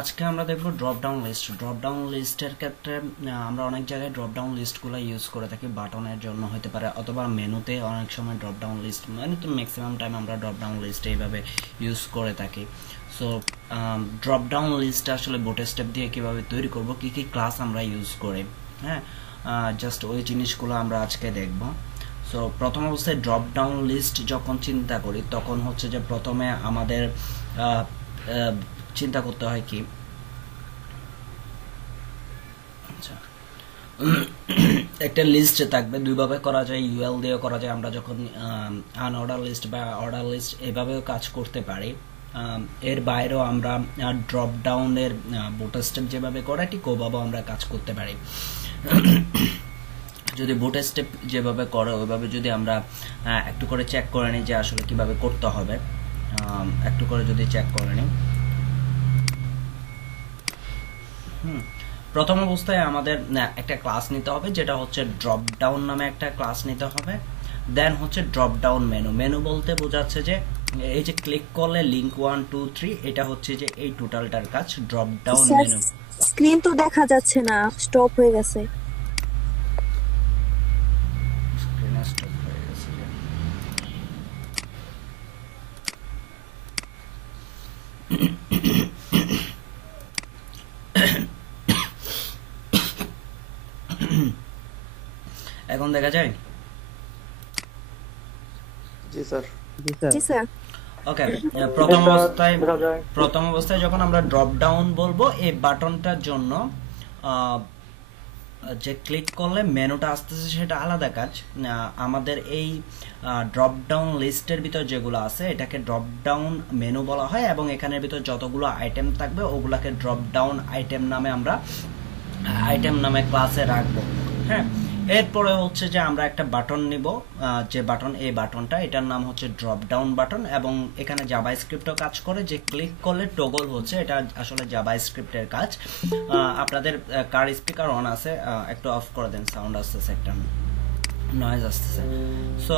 আজকে আমরা দেখবো drop down list. Drop down লিস্টের ক্ষেত্রে আমরা অনেক জায়গায় ড্রপ ডাউন লিস্টগুলো ইউজ করে থাকি, বাটনের জন্য হতে পারে অথবা মেনুতে অনেক সময় ড্রপ ডাউন লিস্ট, মানে তো ম্যাক্সিমাম টাইম আমরা ড্রপ ডাউন লিস্ট এইভাবে ইউজ করে থাকি। সো ড্রপ ডাউন লিস্ট আসলে বুটস্ট্র্যাপ দিয়ে কিভাবে তৈরি করব, কি কি ক্লাস আমরা ইউজ করি, হ্যাঁ, জাস্ট ওই জিনিসগুলো আমরা আজকে দেখব। সো প্রথম অবস্থায় ড্রপ ডাউন লিস্ট যখন চিন্তা করি তখন হচ্ছে যে প্রথমে আমাদের চিন্তা করতে হয় কি, আচ্ছা, একটা লিস্ট থাকবে, দুইভাবে করা যায়, ইউএল দিয়েও করা যায়। আমরা যখন আনঅর্ডার লিস্ট বা অর্ডার লিস্ট এভাবেও কাজ করতে পারি। এর বাইরেও আমরা ড্রপ ডাউনের বুটস্ট্র্যাপ যেভাবে করে ঠিক ওভাবেও আমরা কাজ করতে পারি। যদি বুটস্ট্র্যাপ যেভাবে করে ওইভাবে যদি আমরা একটু করে চেক করে নিই যে আসলে কিভাবে করতে হবে, একটু করে যদি চেক করে নিই। প্রথম অবস্থায় আমাদের একটা ক্লাস নিতে হবে, যেটা হচ্ছে ড্রপ ডাউন নামে একটা ক্লাস নিতে হবে। দেন হচ্ছে ড্রপ ডাউন মেনু। মেনু বলতে বোঝাচ্ছে যে এই যে ক্লিক করলে লিংক 1 2 3, এটা হচ্ছে যে এই টোটালটার কাজ ড্রপ ডাউন মেনু। স্ক্রিন তো দেখা যাচ্ছে না, স্টপ হয়ে গেছে। স্ক্রিনে স্টপ হয়ে গেছে। এখন দেখা যায়? জি স্যার। জি স্যার। ওকে, প্রথম অবস্থায় যখন আমরা ড্রপ ডাউন বলবো, এই বাটনটার জন্য যে ক্লিক করলে মেনুটা আসতেছে সেটা আলাদা কাজ। আমাদের এই ড্রপ ডাউন লিস্টের ভিতর যেগুলো আছে এটাকে ড্রপ ডাউন মেনু বলা হয়, এবং এখানের ভিতর যতগুলো আইটেম থাকবে ওগুলাকে ড্রপ ডাউন আইটেম নামে আমরা আইটেম নামে ক্লাসে রাখবো। হ্যাঁ, এরপরে হচ্ছে যে আমরা একটা বাটন নিব, যে বাটন, এই বাটনটা, এটার নাম হচ্ছে ড্রপ ডাউন বাটন, এবং এখানে জাভাস্ক্রিপ্টও কাজ করে। যে ক্লিক করলে টগল হচ্ছে, এটা আসলে জাভাস্ক্রিপ্টের কাজ। আপনাদের কার স্পিকার অন আছে, একটু অফ করে দেন, সাউন্ড আসতেছে, একটা নয়েজ আসতেছে। সো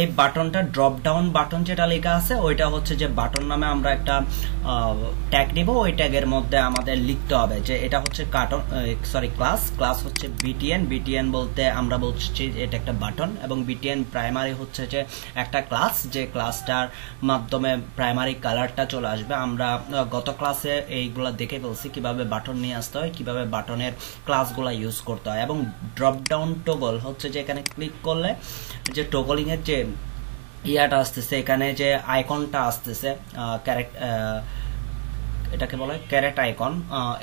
এই বাটনটা ড্রপ ডাউন বাটন যেটা লেখা আছে ওইটা হচ্ছে যে বাটন নামে আমরা একটা ট্যাগ নিব। ওই ট্যাগের মধ্যে আমাদের লিখতে হবে যে এটা হচ্ছে ক্লাস হচ্ছে বিটিএন। বিটিএন বলতে আমরা বলছি এটা একটা বাটন, এবং বিটিএন প্রাইমারি হচ্ছে যে একটা ক্লাস, যে ক্লাসটার মাধ্যমে প্রাইমারি কালারটা চলে আসবে। আমরা গত ক্লাসে এইগুলা দেখে ফেলছি কিভাবে বাটন নিয়ে আসতে হয়, কিভাবে বাটনের ক্লাসগুলো ইউজ করতে হয়। এবং ড্রপ ডাউন টগল হচ্ছে যে এখানে ক্লিক করলে যে টগলিং এর যে ইয়াটা আসতেছে, এখানে যে আইকনটা আসতেছে, এটাকে বলে ক্যারেট আইকন,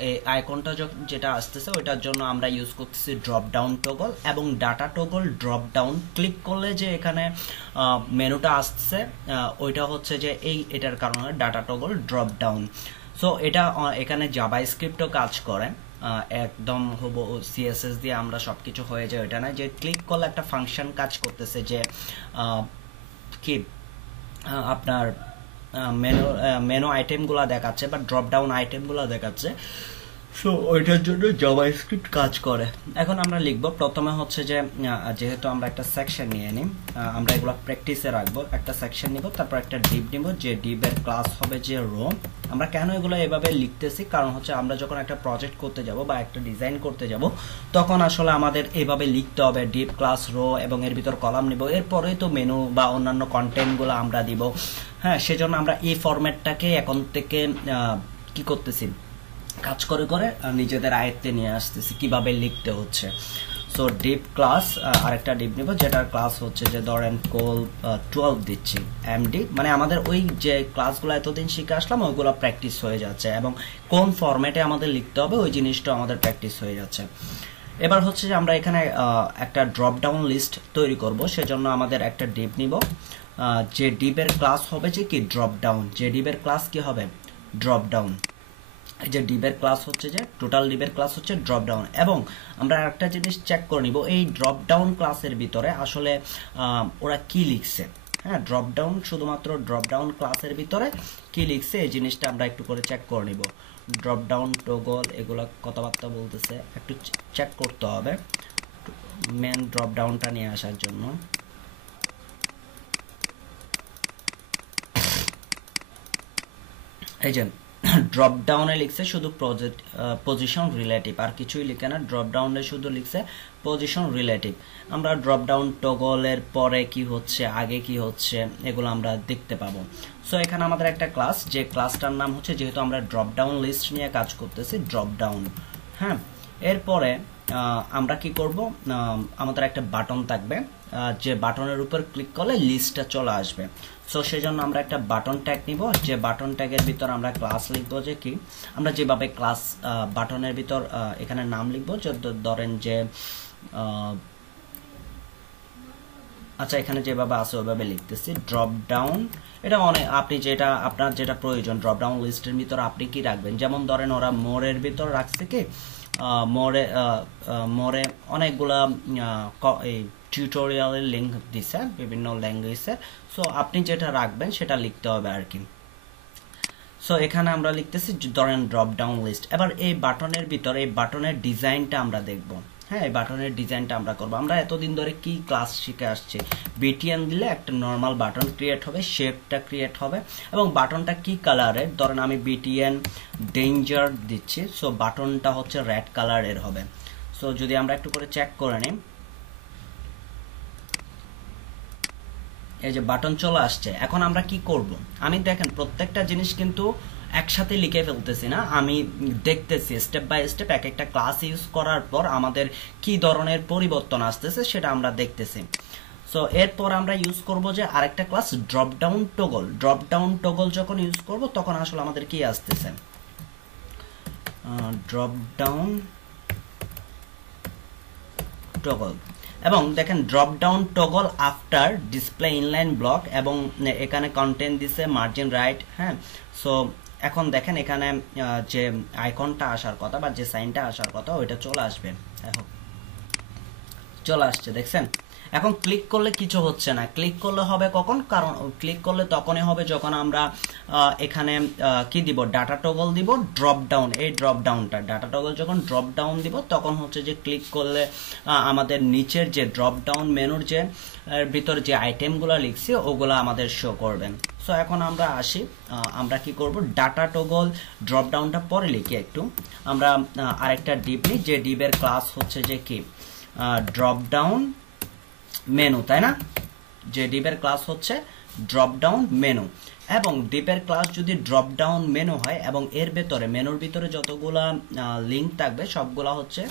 এই আইকনটা যেটা আসতেছে ওইটার জন্য আমরা ইউজ করতেছি ড্রপ ডাউন টগল। এবং data toggle drop down click করলে যে এখানে মেনুটা আসছে ওইটা হচ্ছে যে এটার কারণে data toggle drop down. So এটা এখানে জাভাস্ক্রিপ্টও কাজ করে, একদম হবো সিএসএস দিয়ে আমরা সবকিছু হয়ে যায় ওইটা না, যে ক্লিক করলে একটা ফাংশন কাজ করতেছে, যে কি আপনার মেনু আইটেমগুলো দেখাচ্ছে বা ড্রপ ডাউন আইটেমগুলো দেখাচ্ছে। সো ওইটার জন্য জাভাস্ক্রিপ্ট কাজ করে। এখন আমরা লিখবো, প্রথমে হচ্ছে যে যেহেতু আমরা একটা সেকশন নিয়ে নিই, আমরা এগুলো প্র্যাকটিসে রাখবো। একটা সেকশন নিব, তারপর একটা ডিপ নিব, যে ডিপের ক্লাস হবে যে রো। আমরা কেন এগুলো এভাবে লিখতেছি, কারণ হচ্ছে আমরা যখন একটা প্রজেক্ট করতে যাব বা একটা ডিজাইন করতে যাব তখন আসলে আমাদের এভাবে লিখতে হবে, ডিপ ক্লাস রো, এবং এর ভিতর কলাম নিব, এরপরেই তো মেনু বা অন্যান্য কন্টেন্টগুলো আমরা দিব। হ্যাঁ, সেজন্য আমরা এই ফরম্যাটটাকে এখন থেকে কি করতেছি, কাজ করে করে নিজেদের আয়ত্তে নিয়ে আসতেছি কিভাবে লিখতে হচ্ছে। সো ডিপ ক্লাস, আরেকটা ডিপ নিব যেটার ক্লাস হচ্ছে যে ধরেন কোল 12 দিচ্ছি এমডি, মানে আমাদের ওই যে ক্লাসগুলো এতদিন শিখে আসলাম ওইগুলো প্র্যাকটিস হয়ে যাচ্ছে, এবং কোন ফরম্যাটে আমাদের লিখতে হবে ওই জিনিসটা আমাদের প্র্যাকটিস হয়ে যাচ্ছে। এবার হচ্ছে যে আমরা এখানে একটা ড্রপ ডাউন লিস্ট তৈরি করব, সেজন্য আমাদের একটা ডিপ নিব, যে ডিপের ক্লাস হবে যে কি ড্রপ ডাউন, যে ডিপের ক্লাস কি হবে ড্রপ ডাউন। এই যে ডিবের ক্লাস হচ্ছে যে টোটাল ডিবের ক্লাস হচ্ছে ড্রপ ডাউন। এবং আমরা একটা জিনিস চেক করে নিব, এই ড্রপ ডাউন ক্লাসের ভিতরে আসলে ওরা কি লিখছে। হ্যাঁ, ড্রপ ডাউন, শুধুমাত্র ড্রপ ডাউন ক্লাসের ভিতরে কি লিখছে এই জিনিসটা আমরা একটু করে চেক করে নিব। ড্রপ ডাউন টগল এগুলো কথাবার্তা বলতেছে, একটু চেক করতে হবে মেন ড্রপ ডাউনটা নিয়ে আসার জন্য। এই যে ড্রপ ডাউনে লিখছে শুধু প্রজেক্ট পজিশন রিলেটিভ, আর কিছুই লিখে না। ড্রপ ডাউনে শুধু লিখছে পজিশন রিলেটিভ। আমরা ড্রপ ডাউন টগলের পরে কি হচ্ছে, আগে কি হচ্ছে, এগুলো আমরা দেখতে পাবো। সো এখানে আমাদের একটা ক্লাস, যে ক্লাসটার নাম হচ্ছে, যেহেতু আমরা ড্রপ ডাউন লিস্ট নিয়ে কাজ করতেছি, ড্রপ ডাউন। হ্যাঁ, এরপরে আমরা কি করব, আমাদের একটা বাটন থাকবে, যে বাটনের উপর ক্লিক করলে লিস্টটা চলে আসবে। সো সেই জন্য আমরা একটা বাটন ট্যাগ নিব, যে বাটন ট্যাগের ভিতর আমরা ক্লাস লিখবো, যে কি আমরা যেভাবে ক্লাস বাটনের ভিতর এখানে নাম লিখবো, যে ধরেন যে আচ্ছা এখানে যেভাবে আছে ওইভাবে লিখতেছি, ড্রপ ডাউন। এটা অনেক, আপনি যেটা আপনার যেটা প্রয়োজন ড্রপ ডাউন লিস্টের ভিতর আপনি কি রাখবেন, যেমন ধরেন ওরা মোরের ভিতর রাখছে কি, মোরে অনেকগুলা এই টিউটোরিয়ালের লিঙ্ক দিছে বিভিন্ন ল্যাঙ্গুয়েজের। সো আপনি যেটা রাখবেন সেটা লিখতে হবে আর কি। সো এখানে আমরা লিখতেছি ধরেন ড্রপ ডাউন লিস্ট। এবার এই বাটনের ভিতরে এই বাটনের ডিজাইনটা আমরা দেখব। হ্যাঁ, এই বাটনের ডিজাইনটা আমরা করব। আমরা এতদিন ধরে কি ক্লাস শিখে আসছি, বিটিএন দিলে একটা নর্মাল বাটন ক্রিয়েট হবে, শেপটা ক্রিয়েট হবে, এবং বাটনটা কি কালারের, ধরেন আমি বিটিএন ডেঞ্জার দিচ্ছি, সো বাটনটা হচ্ছে রেড কালারের হবে। সো যদি আমরা একটু করে চেক করে নিই, এই যে বাটন চলে আসছে। এখন আমরা কি করব, আমি দেখেন প্রত্যেকটা জিনিস কিন্তু একসাথে লিখে ফেলতেছি না, আমি দেখতেছি স্টেপ বাই স্টেপ এক একটা ক্লাস ইউজ করার পর আমাদের কি ধরনের পরিবর্তন আসতেছে সেটা আমরা দেখতেছি। সো এরপর আমরা ইউজ করব যে আরেকটা class drop down toggle. Drop down toggle যখন ইউজ করব তখন আসলে আমাদের কি আসতেছে, ড্রপ ডাউন টগল। এবং দেখেন drop down toggle after display inline block, এবং এখানে কন্টেন্ট দিছে মার্জিন রাইট। হ্যাঁ, সো এখন দেখেন এখানে যে আইকনটা আসার কথা বা যে সাইনটা আসার কথা ওইটা চলে আসবে, চলে আসছে দেখছেন। এখন ক্লিক করলে কিছু হচ্ছে না, ক্লিক করলে হবে কখন, কারণ ক্লিক করলে তখনই হবে যখন আমরা এখানে কি দিব, ডাটা টগল দিব, ড্রপ ডাউন। এই ড্রপ ডাউনটা ডাটা টগল যখন ড্রপ ডাউন দিব তখন হচ্ছে যে ক্লিক করলে আমাদের নিচের যে ড্রপ ডাউন মেনুর যে ভিতর যে আইটেমগুলো লিখছি ওগুলো আমাদের শো করবেন। সো এখন আমরা আসি, আমরা কি করব, ডাটা টগল ড্রপ ডাউনটা পরে লিখি একটু। আমরা আরেকটা ডিপ নিই, যে ডিপের ক্লাস হচ্ছে যে কি ড্রপ ডাউন মেনু, তাই না, যে ডিপের ক্লাস হচ্ছে ড্রপ ডাউন মেনু। এবং ডিপের ক্লাস যদি ড্রপ ডাউন মেনু হয় এবং এর ভেতরে মেনুর ভিতরে যতগুলা লিঙ্ক থাকবে সবগুলা হচ্ছে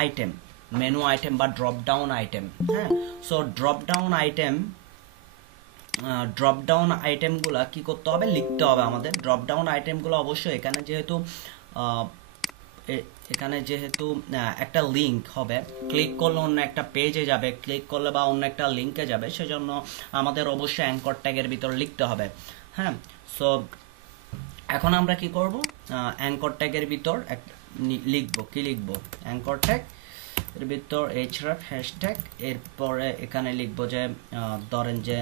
আইটেম, মেনু আইটেম বা ড্রপ ডাউন আইটেম। হ্যাঁ, সো ড্রপ ডাউন আইটেমগুলা কি করতে হবে, লিখতে হবে আমাদের। ড্রপ ডাউন আইটেমগুলো অবশ্যই এখানে যেহেতু একটা লিঙ্ক হবে, ক্লিক করলে অন্য একটা পেজে যাবে, ক্লিক করলে বা অন্য একটা লিঙ্কে যাবে, সেজন্য আমাদের অবশ্যই অ্যাঙ্কর ট্যাগের ভিতর লিখতে হবে। হ্যাঁ, সো এখন আমরা কি করব, অ্যাঙ্কর ট্যাগের ভিতর লিখবো, কি লিখবো, অ্যাঙ্কর ট্যাগ এর ভিতর href হ্যাশট্যাগ, এরপরে এখানে লিখবো যে ধরেন যে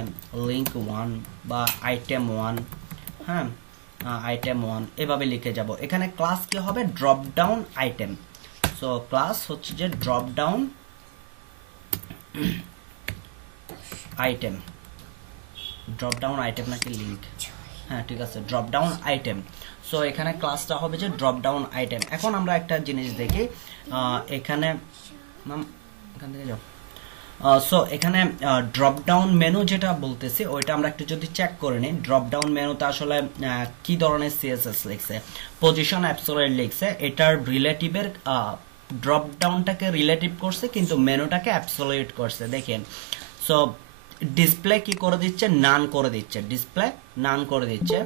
লিঙ্ক 1 বা আইটেম 1। হ্যাঁ, আইটেম 1 এভাবে লিখে যাব। এখানে ক্লাস কি হবে, drop down item. So class হচ্ছে যে drop down item, drop down item নাকি লিঙ্ক, হ্যাঁ ঠিক আছে, ড্রপ ডাউন আইটেম। সো এখানে ক্লাসটা হবে যে ড্রপ ডাউন আইটেম। এখন আমরা একটা জিনিস দেখি, এখানে এখান থেকে যাও। সো এখানে ড্রপ ডাউন মেনু যেটা বলতেছি ওইটা আমরা একটু যদি চেক করে নিই, ড্রপ ডাউন মেনুতে আসলে কি ধরনের সিএসএস লিখছে, পজিশন অ্যাবসোলিউট লিখছে, এটার রিলেটিভের ড্রপ ডাউনটাকে রিলেটিভ করছে কিন্তু মেনুটাকে অ্যাবসোলিউট করছে। দেখেন, সো ডিসপ্লে কি করে দিচ্ছে, নান করে দিচ্ছে, ডিসপ্লে নান করে দিচ্ছে।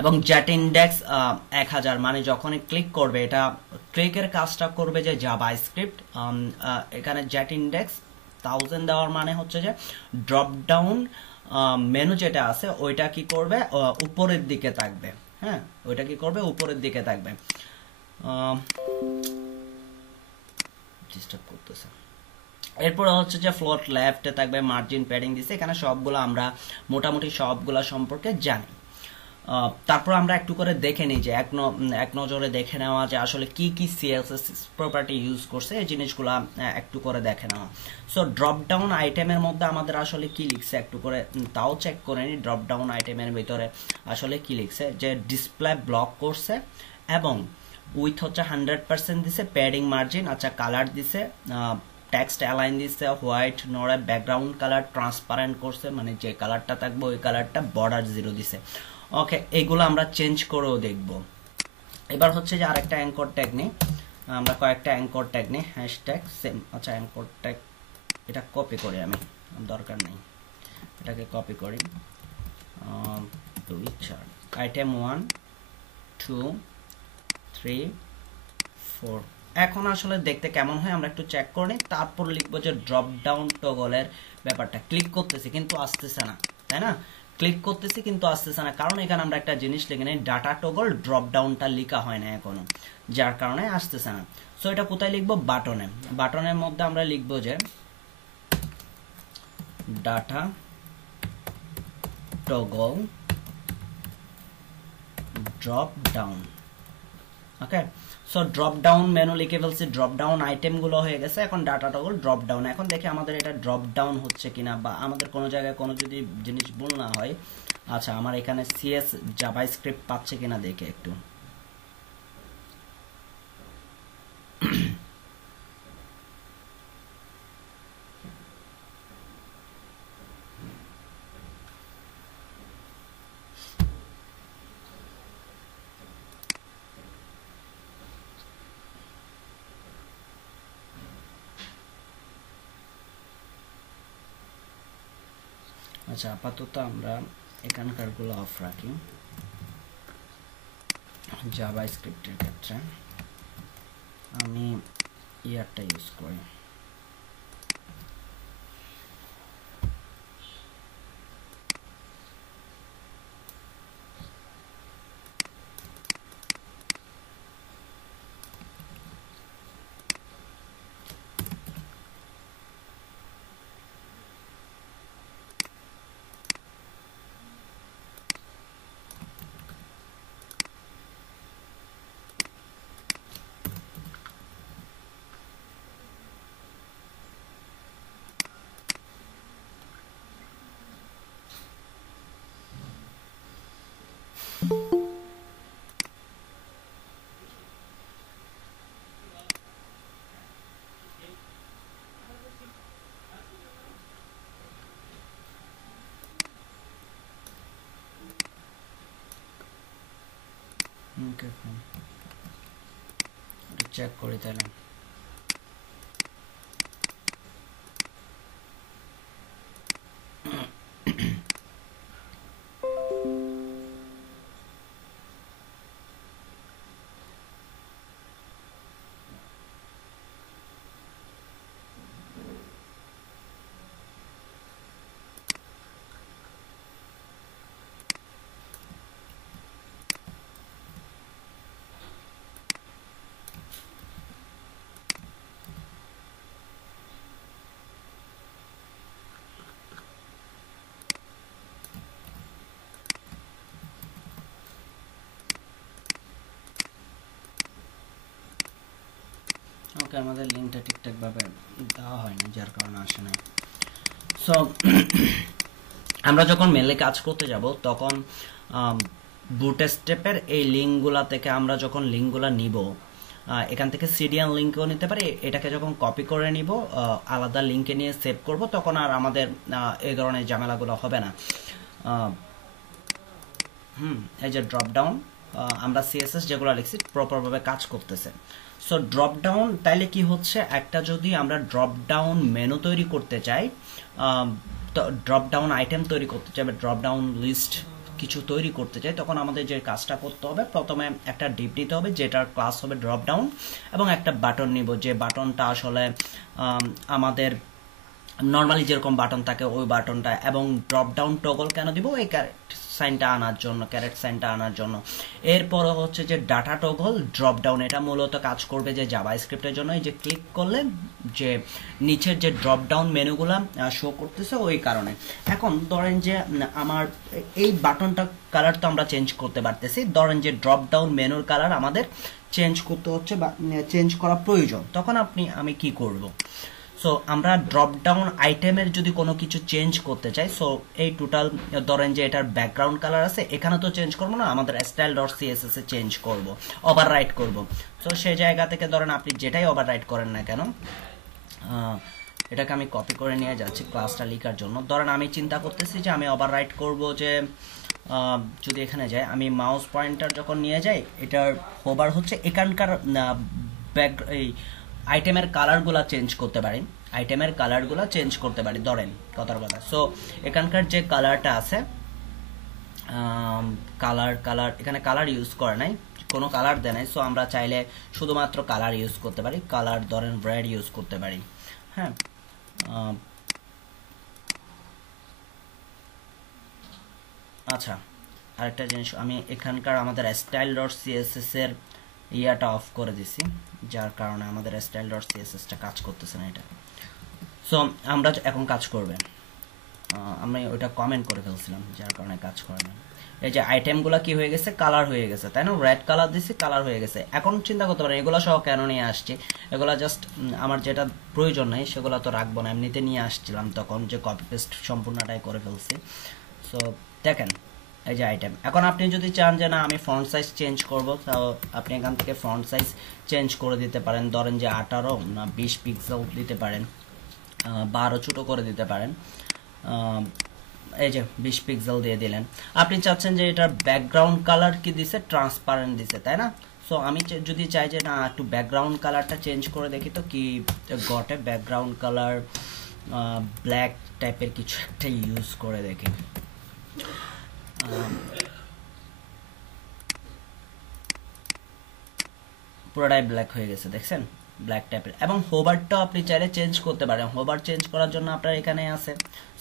এবং জেট ইন্ডেক্স 1000, মানে যখন ক্লিক করবে এটা ক্লিকের কাজটা করবে যে জাভাস্ক্রিপ্ট। এখানে জেট ইন্ডেক্স 1000 দেওয়ার মানে হচ্ছে যে ড্রপ ডাউন মেনু যেটা আছে ওইটা কি করবে, উপরের দিকে থাকবে। হ্যাঁ, ওইটা কি করবে, উপরের দিকে থাকবে। ডিস্টার্ব করতেছে। এরপরে হচ্ছে যে ফ্লোট লেফটে থাকবে, মার্জিন প্যাডিং দিছে, এখানে সবগুলো আমরা মোটামুটি সবগুলা সম্পর্কে জানি। তারপর আমরা একটু করে দেখে নিই যে এক নজরে দেখে নেওয়া যে আসলে কি কি সিএসএস প্রপার্টি ইউজ করছে এই জিনিসগুলো একটু করে দেখে নেওয়া। সো ড্রপ ডাউন আইটেমের মধ্যে আমাদের আসলে কি লিখছে একটু করে তাও চেক করে নিই। ড্রপ ডাউন আইটেমের ভিতরে আসলে কি লিখছে যে ডিসপ্লে ব্লক করছে এবং উইথ হচ্ছে 100% দিছে, প্যাডিং মার্জিন, আচ্ছা কালার দিছে, টেক্সট অ্যালাইন দিচ্ছে হোয়াইট, নড়ে ব্যাকগ্রাউন্ড কালার ট্রান্সপারেন্ট করছে, মানে যে কালারটা থাকবে ওই কালারটা, বর্ডার 0 দিছে। ওকে, এগুলো আমরা চেঞ্জ করেও দেখব। এবার হচ্ছে যে আরেকটা অ্যাঙ্কর ট্যাগ নিই, আমরা কয়েকটা অ্যাঙ্কর ট্যাগ নিই, হ্যাশট্যাগ সেম। আচ্ছা অ্যাঙ্কর ট্যাগ এটা কপি করি, আমি দরকার নেই, এটাকে কপি করি। 2 4 আইটেম 1 2 3 4। এখন আসলে দেখতে কেমন হয় আমরা একটু চেক করে নিই, তারপর লিখবো যে ড্রপ ডাউন টগলের ব্যাপারটা। ক্লিক করতেছি কিন্তু আসতেছে না, তাই না? ক্লিক করতেছি কিন্তু আসতেছে না, কারণ এখানে আমরা একটা জিনিস লিখে নিই, ডাটা টগল ড্রপ ডাউনটা লেখা হয় না এখনো, যার কারণে আসতেছে না। সো এটা কোথায় লিখবো? বাটনে। বাটনের মধ্যে আমরা লিখবো যে ডাটা টগল ড্রপ ডাউন। ওকে, সো ড্রপ ডাউন মেনু লিখে ফেলছি, ড্রপ ডাউন আইটেম গুলো হয়ে গেছে, এখন ডাটা টগল ড্রপ ডাউন। এখন দেখি আমাদের এটা ড্রপ ডাউন হচ্ছে কিনা, বা আমাদের কোনো জায়গায় কোনো যদি জিনিস ভুল না হয়। আচ্ছা, আমার এখানে সিএস জাভাস্ক্রিপ্ট পাচ্ছে কিনা দেখে একটু। আচ্ছা, আপাতত আমরা এখানকার গুলো অফ রাখি জাভাস্ক্রিপ্টের ক্ষেত্রে। আমি ইয়ারটা ইউজ করি। চেক করি তাহলে। ওকে, আমাদের লিঙ্কটা ঠিকঠাকভাবে দেওয়া হয়নি, যার কারণে আসে না। সো আমরা যখন মেলে কাজ করতে যাব তখন বুটস্ট্র্যাপের এই লিঙ্কগুলা থেকে আমরা যখন লিঙ্কগুলা নিব, এখান থেকে সিডিএন লিঙ্কও নিতে পারি। এটাকে যখন কপি করে নিব, আলাদা লিঙ্কে নিয়ে সেভ করব, তখন আর আমাদের এই ধরনের ঝামেলাগুলো হবে না। এই যে ড্রপ ডাউন, আমরা সিএসএস যেগুলো লিখছি প্রপারভাবে কাজ করতেছে। সো ড্রপ ডাউন তাইলে কি হচ্ছে, একটা যদি আমরা ড্রপ ডাউন মেনু তৈরি করতে চাই, ড্রপ ডাউন আইটেম তৈরি করতে চাই, ড্রপ ডাউন লিস্ট কিছু তৈরি করতে চাই, তখন আমাদের যে কাজটা করতে হবে, প্রথমে একটা ডিপ নিতে হবে যেটার ক্লাস হবে ড্রপ ডাউন, এবং একটা বাটন নিব, যে বাটনটা আসলে আমাদের নর্মালি যেরকম বাটন থাকে ওই বাটনটা, এবং ড্রপ ডাউন টগল কেন দিব, এই সাইনটা আনার জন্য, ক্যারেট সাইনটা আনার জন্য। এরপরে হচ্ছে যে ডাটা টগল ড্রপ ডাউন, এটা মূলত কাজ করবে যে জাভাস্ক্রিপ্টের জন্য। এই যে ক্লিক করলে যে নিচের যে ড্রপ ডাউন মেনুগুলা শো করতেছে ওই কারণে। এখন ধরেন যে আমার এই বাটনটা কালার তো আমরা চেঞ্জ করতে পারতেছি, ধরেন যে ড্রপ ডাউন মেনুর কালার আমাদের চেঞ্জ করতে হচ্ছে বা চেঞ্জ করা প্রয়োজন, তখন আমি কি করব? সো আমরা ড্রপ ডাউন আইটেমের যদি কোনো কিছু চেঞ্জ করতে চাই, সো এই টোটাল ধরেন যে এটার ব্যাকগ্রাউন্ড কালার আছে, এখানে তো চেঞ্জ করবো না, আমাদের স্টাইল ডট সিএসএস এ চেঞ্জ করব, ওভাররাইট করব। সো সেই জায়গা থেকে ধরেন আপনি যেটাই ওভাররাইট করেন না কেন, এটাকে আমি কপি করে নিয়ে যাচ্ছি ক্লাসটা লেখার জন্য। ধরেন আমি চিন্তা করতেছি যে আমি ওভাররাইট করব যে যদি এখানে যাই, আমি মাউস পয়েন্টার যখন নিয়ে যাই, এটার হোভার হচ্ছে এখানকার ব্যাক এই আইটেমের কালারগুলো চেঞ্জ করতে পারি, আইটেমের কালারগুলো চেঞ্জ করতে পারি ধরেন কথার কথা। সো এখানকার যে কালারটা আছে, কালার এখানে কালার ইউজ করে নাই, কোনো কালার দেয় নাই। সো আমরা চাইলে শুধুমাত্র কালার ইউজ করতে পারি, কালার ধরেন রেড ইউজ করতে পারি। হ্যাঁ, আচ্ছা আরেকটা জিনিস, আমি এখানকার আমাদের স্টাইল ডট সিএসএস এর ইয়াটা অফ করে দিছি, যার কারণে আমাদের স্টাইল ডট সিএসএসটা কাজ করতেছে না এটা। সো আমরা এখন কাজ করবে, আমি ওটা কমেন্ট করে ফেলছিলাম যার কারণে কাজ করে না। এই যে আইটেমগুলো কি হয়ে গেছে, কালার হয়ে গেছে, তাই না? রেড কালার দিছি, কালার হয়ে গেছে। এখন চিন্তা করতে পারেন এগুলো সহ কেন নিয়ে আসছি, এগুলো জাস্ট আমার যেটা প্রয়োজন নেই সেগুলো তো রাখবো না, এমনিতে নিয়ে আসছিলাম তখন, যে কপি পেস্ট সম্পূর্ণটাই করে ফেলছি। সো দেখেন এই যে আইটেম। এখন আপনি যদি চান যে না আমি ফন্ট সাইজ চেঞ্জ করব, তাও আপনি এখান থেকে ফন্ট সাইজ চেঞ্জ করে দিতে পারেন, ধরেন যে 18 না 20 পিক্সেল দিতে পারেন, 12 ছোটো করে দিতে পারেন, এই যে 20 পিক্সেল দিয়ে দিলেন। আপনি চাচ্ছেন যে এটার ব্যাকগ্রাউন্ড কালার কি দিছে, ট্রান্সপারেন্ট দিছে, তাই না? সো আমি যদি চাই যে না একটু ব্যাকগ্রাউন্ড কালারটা চেঞ্জ করে দেখি তো কি ঘটে, ব্যাকগ্রাউন্ড কালার ব্ল্যাক টাইপের কিছু একটা ইউজ করে দেখি। পুরোটাই ব্ল্যাক হয়ে গেছে, দেখছেন, ব্ল্যাক টাইপের। এবং হোভারটাও আপনি চাইলে চেঞ্জ করতে পারেন, হোভার চেঞ্জ করার জন্য আপনার এখানে আছে।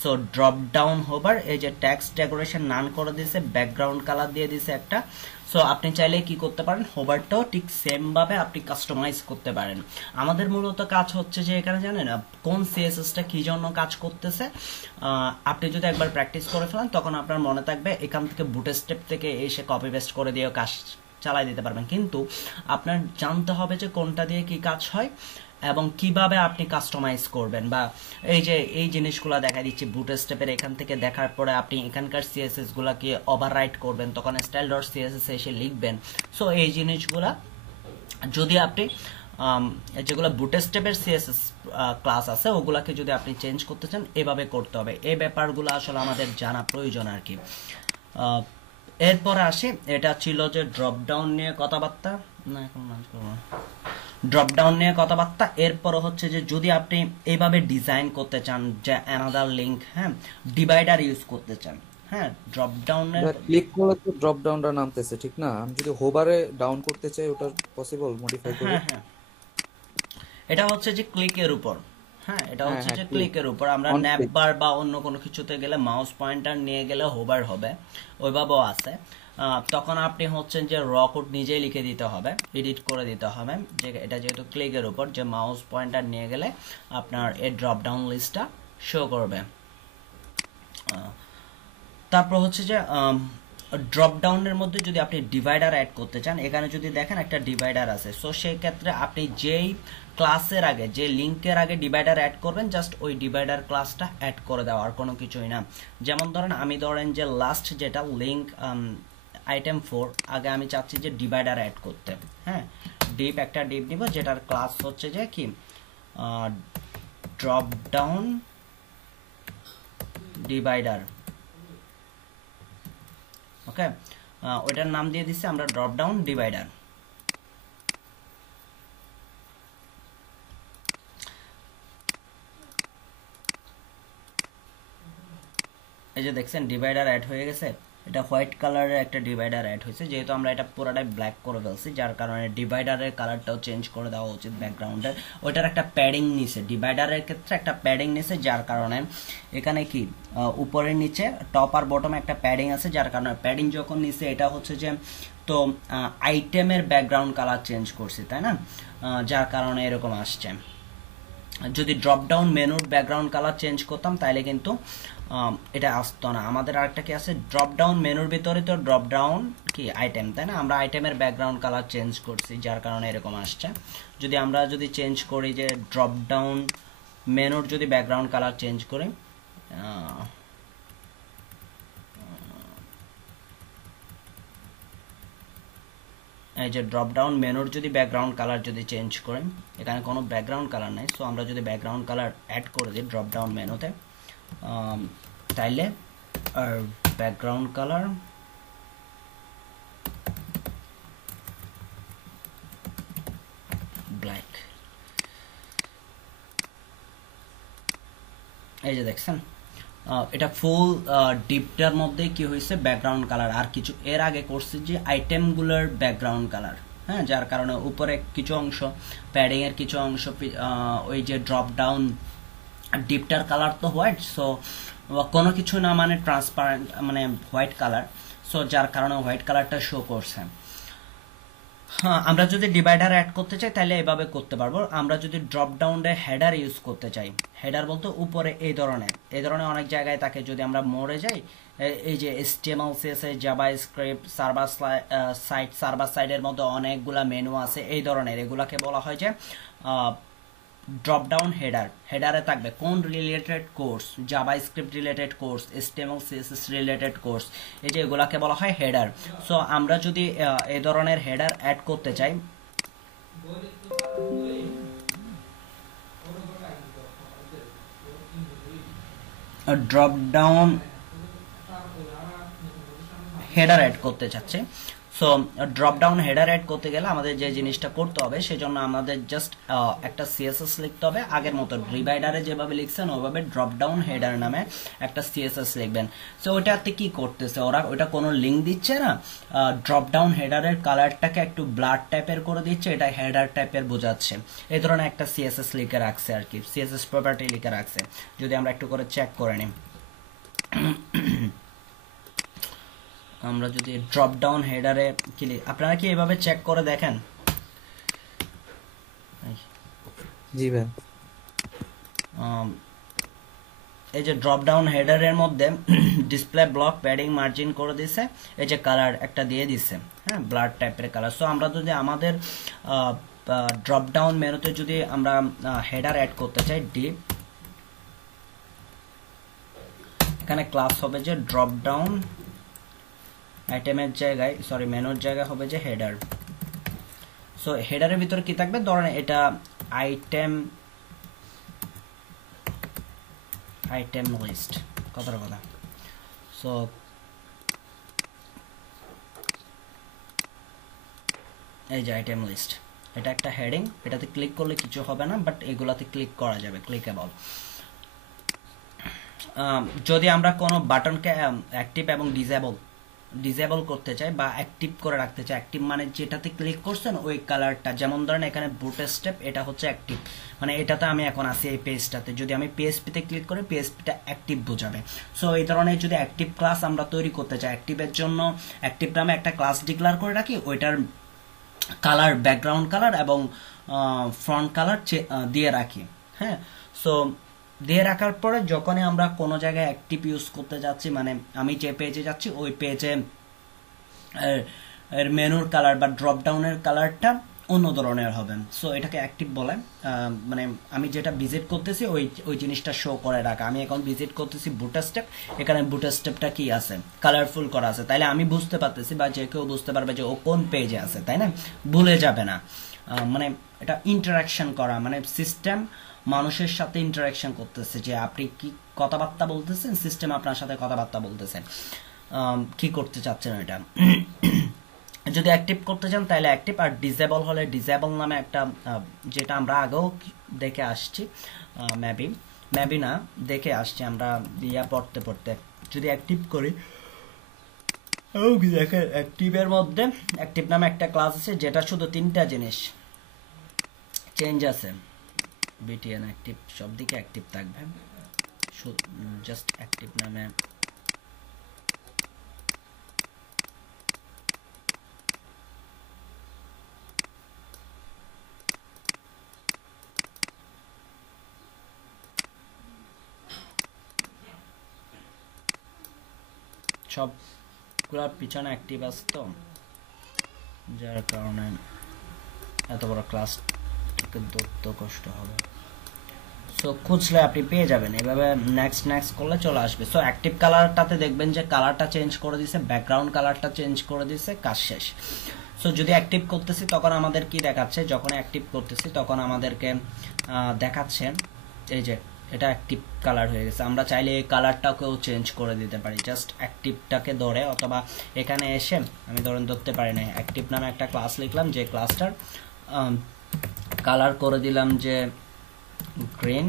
সো ড্রপ ডাউন হোভার, এই যে টেক্সট ডেকোরেশন নান করে দিয়েছে, ব্যাকগ্রাউন্ড কালার দিয়ে দিয়েছে একটা। সো আপনি চাইলে কি করতে পারেন, হোভারটাও ঠিক সেম ভাবে আপনি কাস্টমাইজ করতে পারেন। আমাদের মূলত কাজ হচ্ছে যে এখানে জানেন কোন সিএসএসটা কি জন্য কাজ করতেছে, আপনি যদি একবার প্র্যাকটিস করে ফেলেন তখন আপনার মনে থাকবে, এখান থেকে বুটস্ট্র্যাপ থেকে এসে কপি পেস্ট করে দিয়ে কাজ চালাই দিতে পারবেন। কিন্তু আপনার জানতে হবে যে কোনটা দিয়ে কি কাজ হয় এবং কিভাবে আপনি কাস্টমাইজ করবেন, বা এই যে এই জিনিসগুলো দেখা দিচ্ছি বুটস্ট্র্যাপের এখান থেকে দেখার পরে আপনি এখানকার সিএসএস গুলাকে ওভাররাইট করবেন, তখন স্টাইল ডট সিএসএস এসে লিখবেন। সো এই জিনিসগুলা যদি আপনি যেগুলো বুটস্ট্র্যাপের সিএসএস ক্লাস আছে ওগুলাকে যদি আপনি চেঞ্জ করতে চান, এভাবে করতে হবে। এই ব্যাপারগুলো আসলে আমাদের জানা প্রয়োজন আর কি। এরপরে আসি, এটা ছিল যে ড্রপ ডাউন নিয়ে কথাবার্তা, না এখন লাঞ্চ করব না, ড্রপ ডাউন নিয়ে কথাবার্তা। এরপর হচ্ছে যে যদি আপনি এইভাবে ডিজাইন করতে চান যে অ্যানাদার লিংক, হ্যাঁ, ডিভাইডার ইউজ করতে চান, হ্যাঁ, ড্রপ ডাউনের ক্লিক করলে তো ড্রপ ডাউনটা নামতেছে, ঠিক না? আমি যদি হোভারে ডাউন করতে চাই, ওটা পসিবল মডিফাই করে? হ্যাঁ হ্যাঁ, এটা হচ্ছে যে ক্লিকের উপর, হ্যাঁ, এটা হ্যাঁ হচ্ছে হ্যাঁ, যে ক্লিক ক্লিকের উপর। আমরা অন ন্যাপ ক্লিক। বার বা অন্য কোনো কিছুতে গেলে মাউস পয়েন্টার নিয়ে গেলে হোভার হবে, ওইভাবেও আছে। তখন আপনি হচ্ছেন যে র কোড নিজেই লিখে দিতে হবে, এডিট করে দিতে হবে, যে এটা যেহেতু ক্লিকের উপর, যে মাউস পয়েন্টার নিয়ে গেলে আপনার এই ড্রপ ডাউন লিস্টটা শো করবে। তারপর হচ্ছে যে ড্রপ ডাউনের মধ্যে যদি আপনি ডিভাইডার অ্যাড করতে চান, এখানে যদি দেখেন একটা ডিভাইডার আছে, সো সেই ক্ষেত্রে আপনি যেই ক্লাসের আগে, যে লিঙ্কের আগে ডিভাইডার অ্যাড করবেন, জাস্ট ওই ডিভাইডার ক্লাসটা অ্যাড করে দেওয়া, আর কোনো কিছুই না। যেমন ধরেন আমি ধরেন যে লাস্ট যেটা লিঙ্ক আইটেম 4, আগে আমি চাচ্ছি যে ডিভাইডার অ্যাড করতে, হ্যাঁ, একটা ডিপ নিব যেটার ক্লাস হচ্ছে যে কি ড্রপ ডাউন ডিভাইডার, ওকে, ওইটার নাম দিয়ে দিচ্ছি আমরা ড্রপ ডাউন ডিভাইডার। এই যে দেখছেন ডিভাইডার অ্যাড হয়ে গেছে, এটা হোয়াইট কালারের একটা ডিভাইডার অ্যাড হয়েছে, যেহেতু আমরা এটা পুরোটাই ব্ল্যাক করে ফেলছি, যার কারণে ডিভাইডারের কালারটাও চেঞ্জ করে দেওয়া উচিত ব্যাকগ্রাউন্ডের। ওইটার একটা প্যাডিং নিছে, ডিভাইডারের ক্ষেত্রে একটা প্যাডিং নিছে, যার কারণে এখানে কি উপরের নিচে টপ আর বটমে একটা প্যাডিং আছে, যার কারণে প্যাডিং যখন নিছে এটা হচ্ছে যে তো আইটেমের ব্যাকগ্রাউন্ড কালার চেঞ্জ করছি, তাই না, যার কারণে এরকম আসছে। যদি ড্রপ ডাউন মেনুর ব্যাকগ্রাউন্ড কালার চেঞ্জ করতাম তাহলে কিন্তু এটা আসতো না। আমাদের আরেকটা কি আছে, ড্রপ ডাউন মেনুর ভিতরে তো ড্রপ ডাউন কি আইটেম, তাই না, আমরা আইটেমের ব্যাকগ্রাউন্ড কালার চেঞ্জ করছি, যার কারণে এরকম আসছে। যদি আমরা চেঞ্জ করি যে ড্রপ ডাউন মেনুর যদি ব্যাকগ্রাউন্ড কালার চেঞ্জ করি, এই যে ড্রপ ডাউন মেনুর যদি ব্যাকগ্রাউন্ড কালার যদি চেঞ্জ করেন, এখানে কোনো ব্যাকগ্রাউন্ড কালার নেই, সো আমরা যদি ব্যাকগ্রাউন্ড কালার অ্যাড করে দিই ড্রপ ডাউন মেনুতে, তাইলে আর ব্যাকগ্রাউন্ড কালার ব্ল্যাক, এই যে দেখছেন এটা ফুল ডিপটার মধ্যে কি হয়েছে ব্যাকগ্রাউন্ড কালার। আর কিছু এর আগে করছি যে আইটেমগুলোর ব্যাকগ্রাউন্ড কালার, হ্যাঁ, যার কারণে উপরে কিছু অংশ, প্যাডিং এর কিছু অংশ, ওই যে ড্রপ ডাউন ডিপটার কালার তো হোয়াইট, সো কোনো কিছু না মানে ট্রান্সপারেন্ট মানে হোয়াইট কালার, সো যার কারণে হোয়াইট কালারটা শো করছে। হ্যাঁ, আমরা যদি ডিভাইডার অ্যাড করতে চাই তাহলে এভাবে করতে পারবো। আমরা যদি ড্রপ ডাউনে হেডার ইউজ করতে চাই, হেডার বলতে উপরে এই ধরনের অনেক জায়গায় থাকে, যদি আমরা মোড়ে যাই এই যে HTML CSS জাভাস্ক্রিপ্ট সার্ভার সাইডের মধ্যে অনেকগুলা মেনু আছে এই ধরনের, এগুলাকে বলা হয় যে ড্রপ ডাউন হেডারে থাকবে কোন related course, JavaScript related course, HTML CSS related course, এই যে এগুলাকে বলা হয় হেডার। সো আমরা যদি এই ধরনের হেডার অ্যাড করতে চাই, ড্রপ ডাউন হেডার অ্যাড করতে চাচ্ছে, so drop down header add করতে গেলে আমাদের যে জিনিসটা করতে হবে, সেজন্য আমাদের জাস্ট একটা CSS লিখতে হবে, আগের মতো ডিভাইডারে যেভাবে লিখছেন ওইভাবে ড্রপ ডাউন হেডার নামে একটা CSS লিখবেন। সো ওইটাতে কি করতেছে ওরা, ওইটা কোনো লিঙ্ক দিচ্ছে না, ড্রপ ডাউন হেডারের কালারটাকে একটু ব্লাড টাইপের করে দিচ্ছে, এটা হেডার টাইপের বোঝাচ্ছে, এই ধরনের একটা CSS লিখে রাখছে আর কি, CSS প্রপার্টি লিখে রাখছে। যদি আমরা একটু করে চেক করে নিই, আমরা যদি ড্রপ ডাউন হেডারে ক্লিক, আপনারা কি এভাবে চেক করে দেখেন? জি ভাই। এই যে ড্রপ ডাউন হেডারের মধ্যে ডিসপ্লে ব্লক প্যাডিং মার্জিন করে দিছে, এই যে কালার একটা দিয়ে দিছে, হ্যাঁ, ব্লাড টাইপের কালার। সো আমরা যদি আমাদের ড্রপ ডাউন মেনুতে যদি আমরা হেডার অ্যাড করতে চাই, ডিপ, এখানে ক্লাস হবে যে ড্রপ ডাউন, আইটেমের জায়গায় মেনুর জায়গায় হবে যে হেডার। সো হেডারের ভিতরে কি থাকবে, ধরেন এটা আইটেম লিস্ট, কথার কথা। সো এই যে আইটেম লিস্ট, এটা একটা হেডিং, এটাতে ক্লিক করলে কিছু হবে না, বাট এগুলাতে ক্লিক করা যাবে, ক্লিকেবল। যদি আমরা কোনো বাটনকে অ্যাক্টিভ এবং ডিসেবল করতে চাই বা অ্যাক্টিভ করে রাখতে চাই, অ্যাক্টিভ মানে যেটাতে ক্লিক করছেন ওই কালারটা, যেমন ধরেন এখানে বুটস্ট্র্যাপ, এটা হচ্ছে অ্যাক্টিভ, মানে এটাতে আমি এখন আছি এই পেজটাতে, যদি আমি PHP-তে ক্লিক করি PHP-টা অ্যাক্টিভ বোঝাবে। সো এই ধরনের যদি অ্যাক্টিভ ক্লাস আমরা তৈরি করতে চাই, অ্যাক্টিভের জন্য অ্যাক্টিভ নামে একটা ক্লাস ডিক্লেয়ার করে রাখি, ওইটার কালার ব্যাকগ্রাউন্ড কালার এবং ফ্রন্ট কালার দিয়ে রাখি, হ্যাঁ। সো দিয়ে রাখার পরে যখনই আমরা কোনো জায়গায় অ্যাক্টিভ ইউজ করতে যাচ্ছি, মানে আমি যে পেজে যাচ্ছি ওই পেজে এর মেনুর কালার বা ড্রপ ডাউনের কালারটা অন্য ধরনের হবে, সো এটাকে অ্যাক্টিভ বলে। মানে আমি যেটা ভিজিট করতেছি ওই জিনিসটা শো করে রাখা। আমি এখন ভিজিট করতেছি বুটস্ট্র্যাপ, এখানে বুটস্ট্র্যাপটা কি আছে, কালারফুল করা আছে, তাইলে আমি বুঝতে পারতেছি বা যে কেউ বুঝতে পারবে যে ও কোন পেজে আছে, তাই না, ভুলে যাবে না। মানে এটা ইন্টারাকশন করা, মানে সিস্টেম মানুষের সাথে ইন্টারাকশন করতেছে, যে আপনি কি কথাবার্তা বলতেছেন, সিস্টেম আপনার সাথে কথাবার্তা বলতেছেন, কি করতে চাচ্ছেন এটা। যদি অ্যাক্টিভ করতে চান তাহলে অ্যাক্টিভ, আর ডিসেবল হলে ডিসেবল নামে একটা, যেটা আমরা আগেও দেখে আসছি, মেবি না দেখে আসছি আমরা পড়তে যদি অ্যাক্টিভ করি, দেখেন অ্যাক্টিভের মধ্যে অ্যাক্টিভ নামে একটা ক্লাস আছে যেটা শুধু তিনটা জিনিস চেঞ্জ আছে। বিটিএন অ্যাক্টিভ সব দিকে অ্যাক্টিভ থাকবে, জাস্ট অ্যাক্টিভ নামে সবগুলোর পিছনে অ্যাক্টিভ আছে, তো যার কারণে এত বড় ক্লাসটাকে ধরতে কষ্ট হবে। সো খুঁজলে আপনি পেয়ে যাবেন, এভাবে নেক্সট নেক্সট করলে চলে আসবে। সো অ্যাক্টিভ কালারটাতে দেখবেন যে কালারটা চেঞ্জ করে দিছে, ব্যাকগ্রাউন্ড কালারটা চেঞ্জ করে দিছে, কাজ শেষ। সো যদি অ্যাক্টিভ করতেছি তখন আমাদের কি দেখাচ্ছে, যখন অ্যাক্টিভ করতেছি তখন আমাদেরকে দেখাচ্ছে এই যে এটা অ্যাক্টিভ কালার হয়ে গেছে। আমরা চাইলে এই কালারটাকেও চেঞ্জ করে দিতে পারি, জাস্ট অ্যাক্টিভটাকে ধরে, অথবা এখানে এসে আমি ধরেন ধরতে পারি না, অ্যাক্টিভ নামে একটা ক্লাস লিখলাম, যে ক্লাসটার কালার করে দিলাম যে গ্রিন,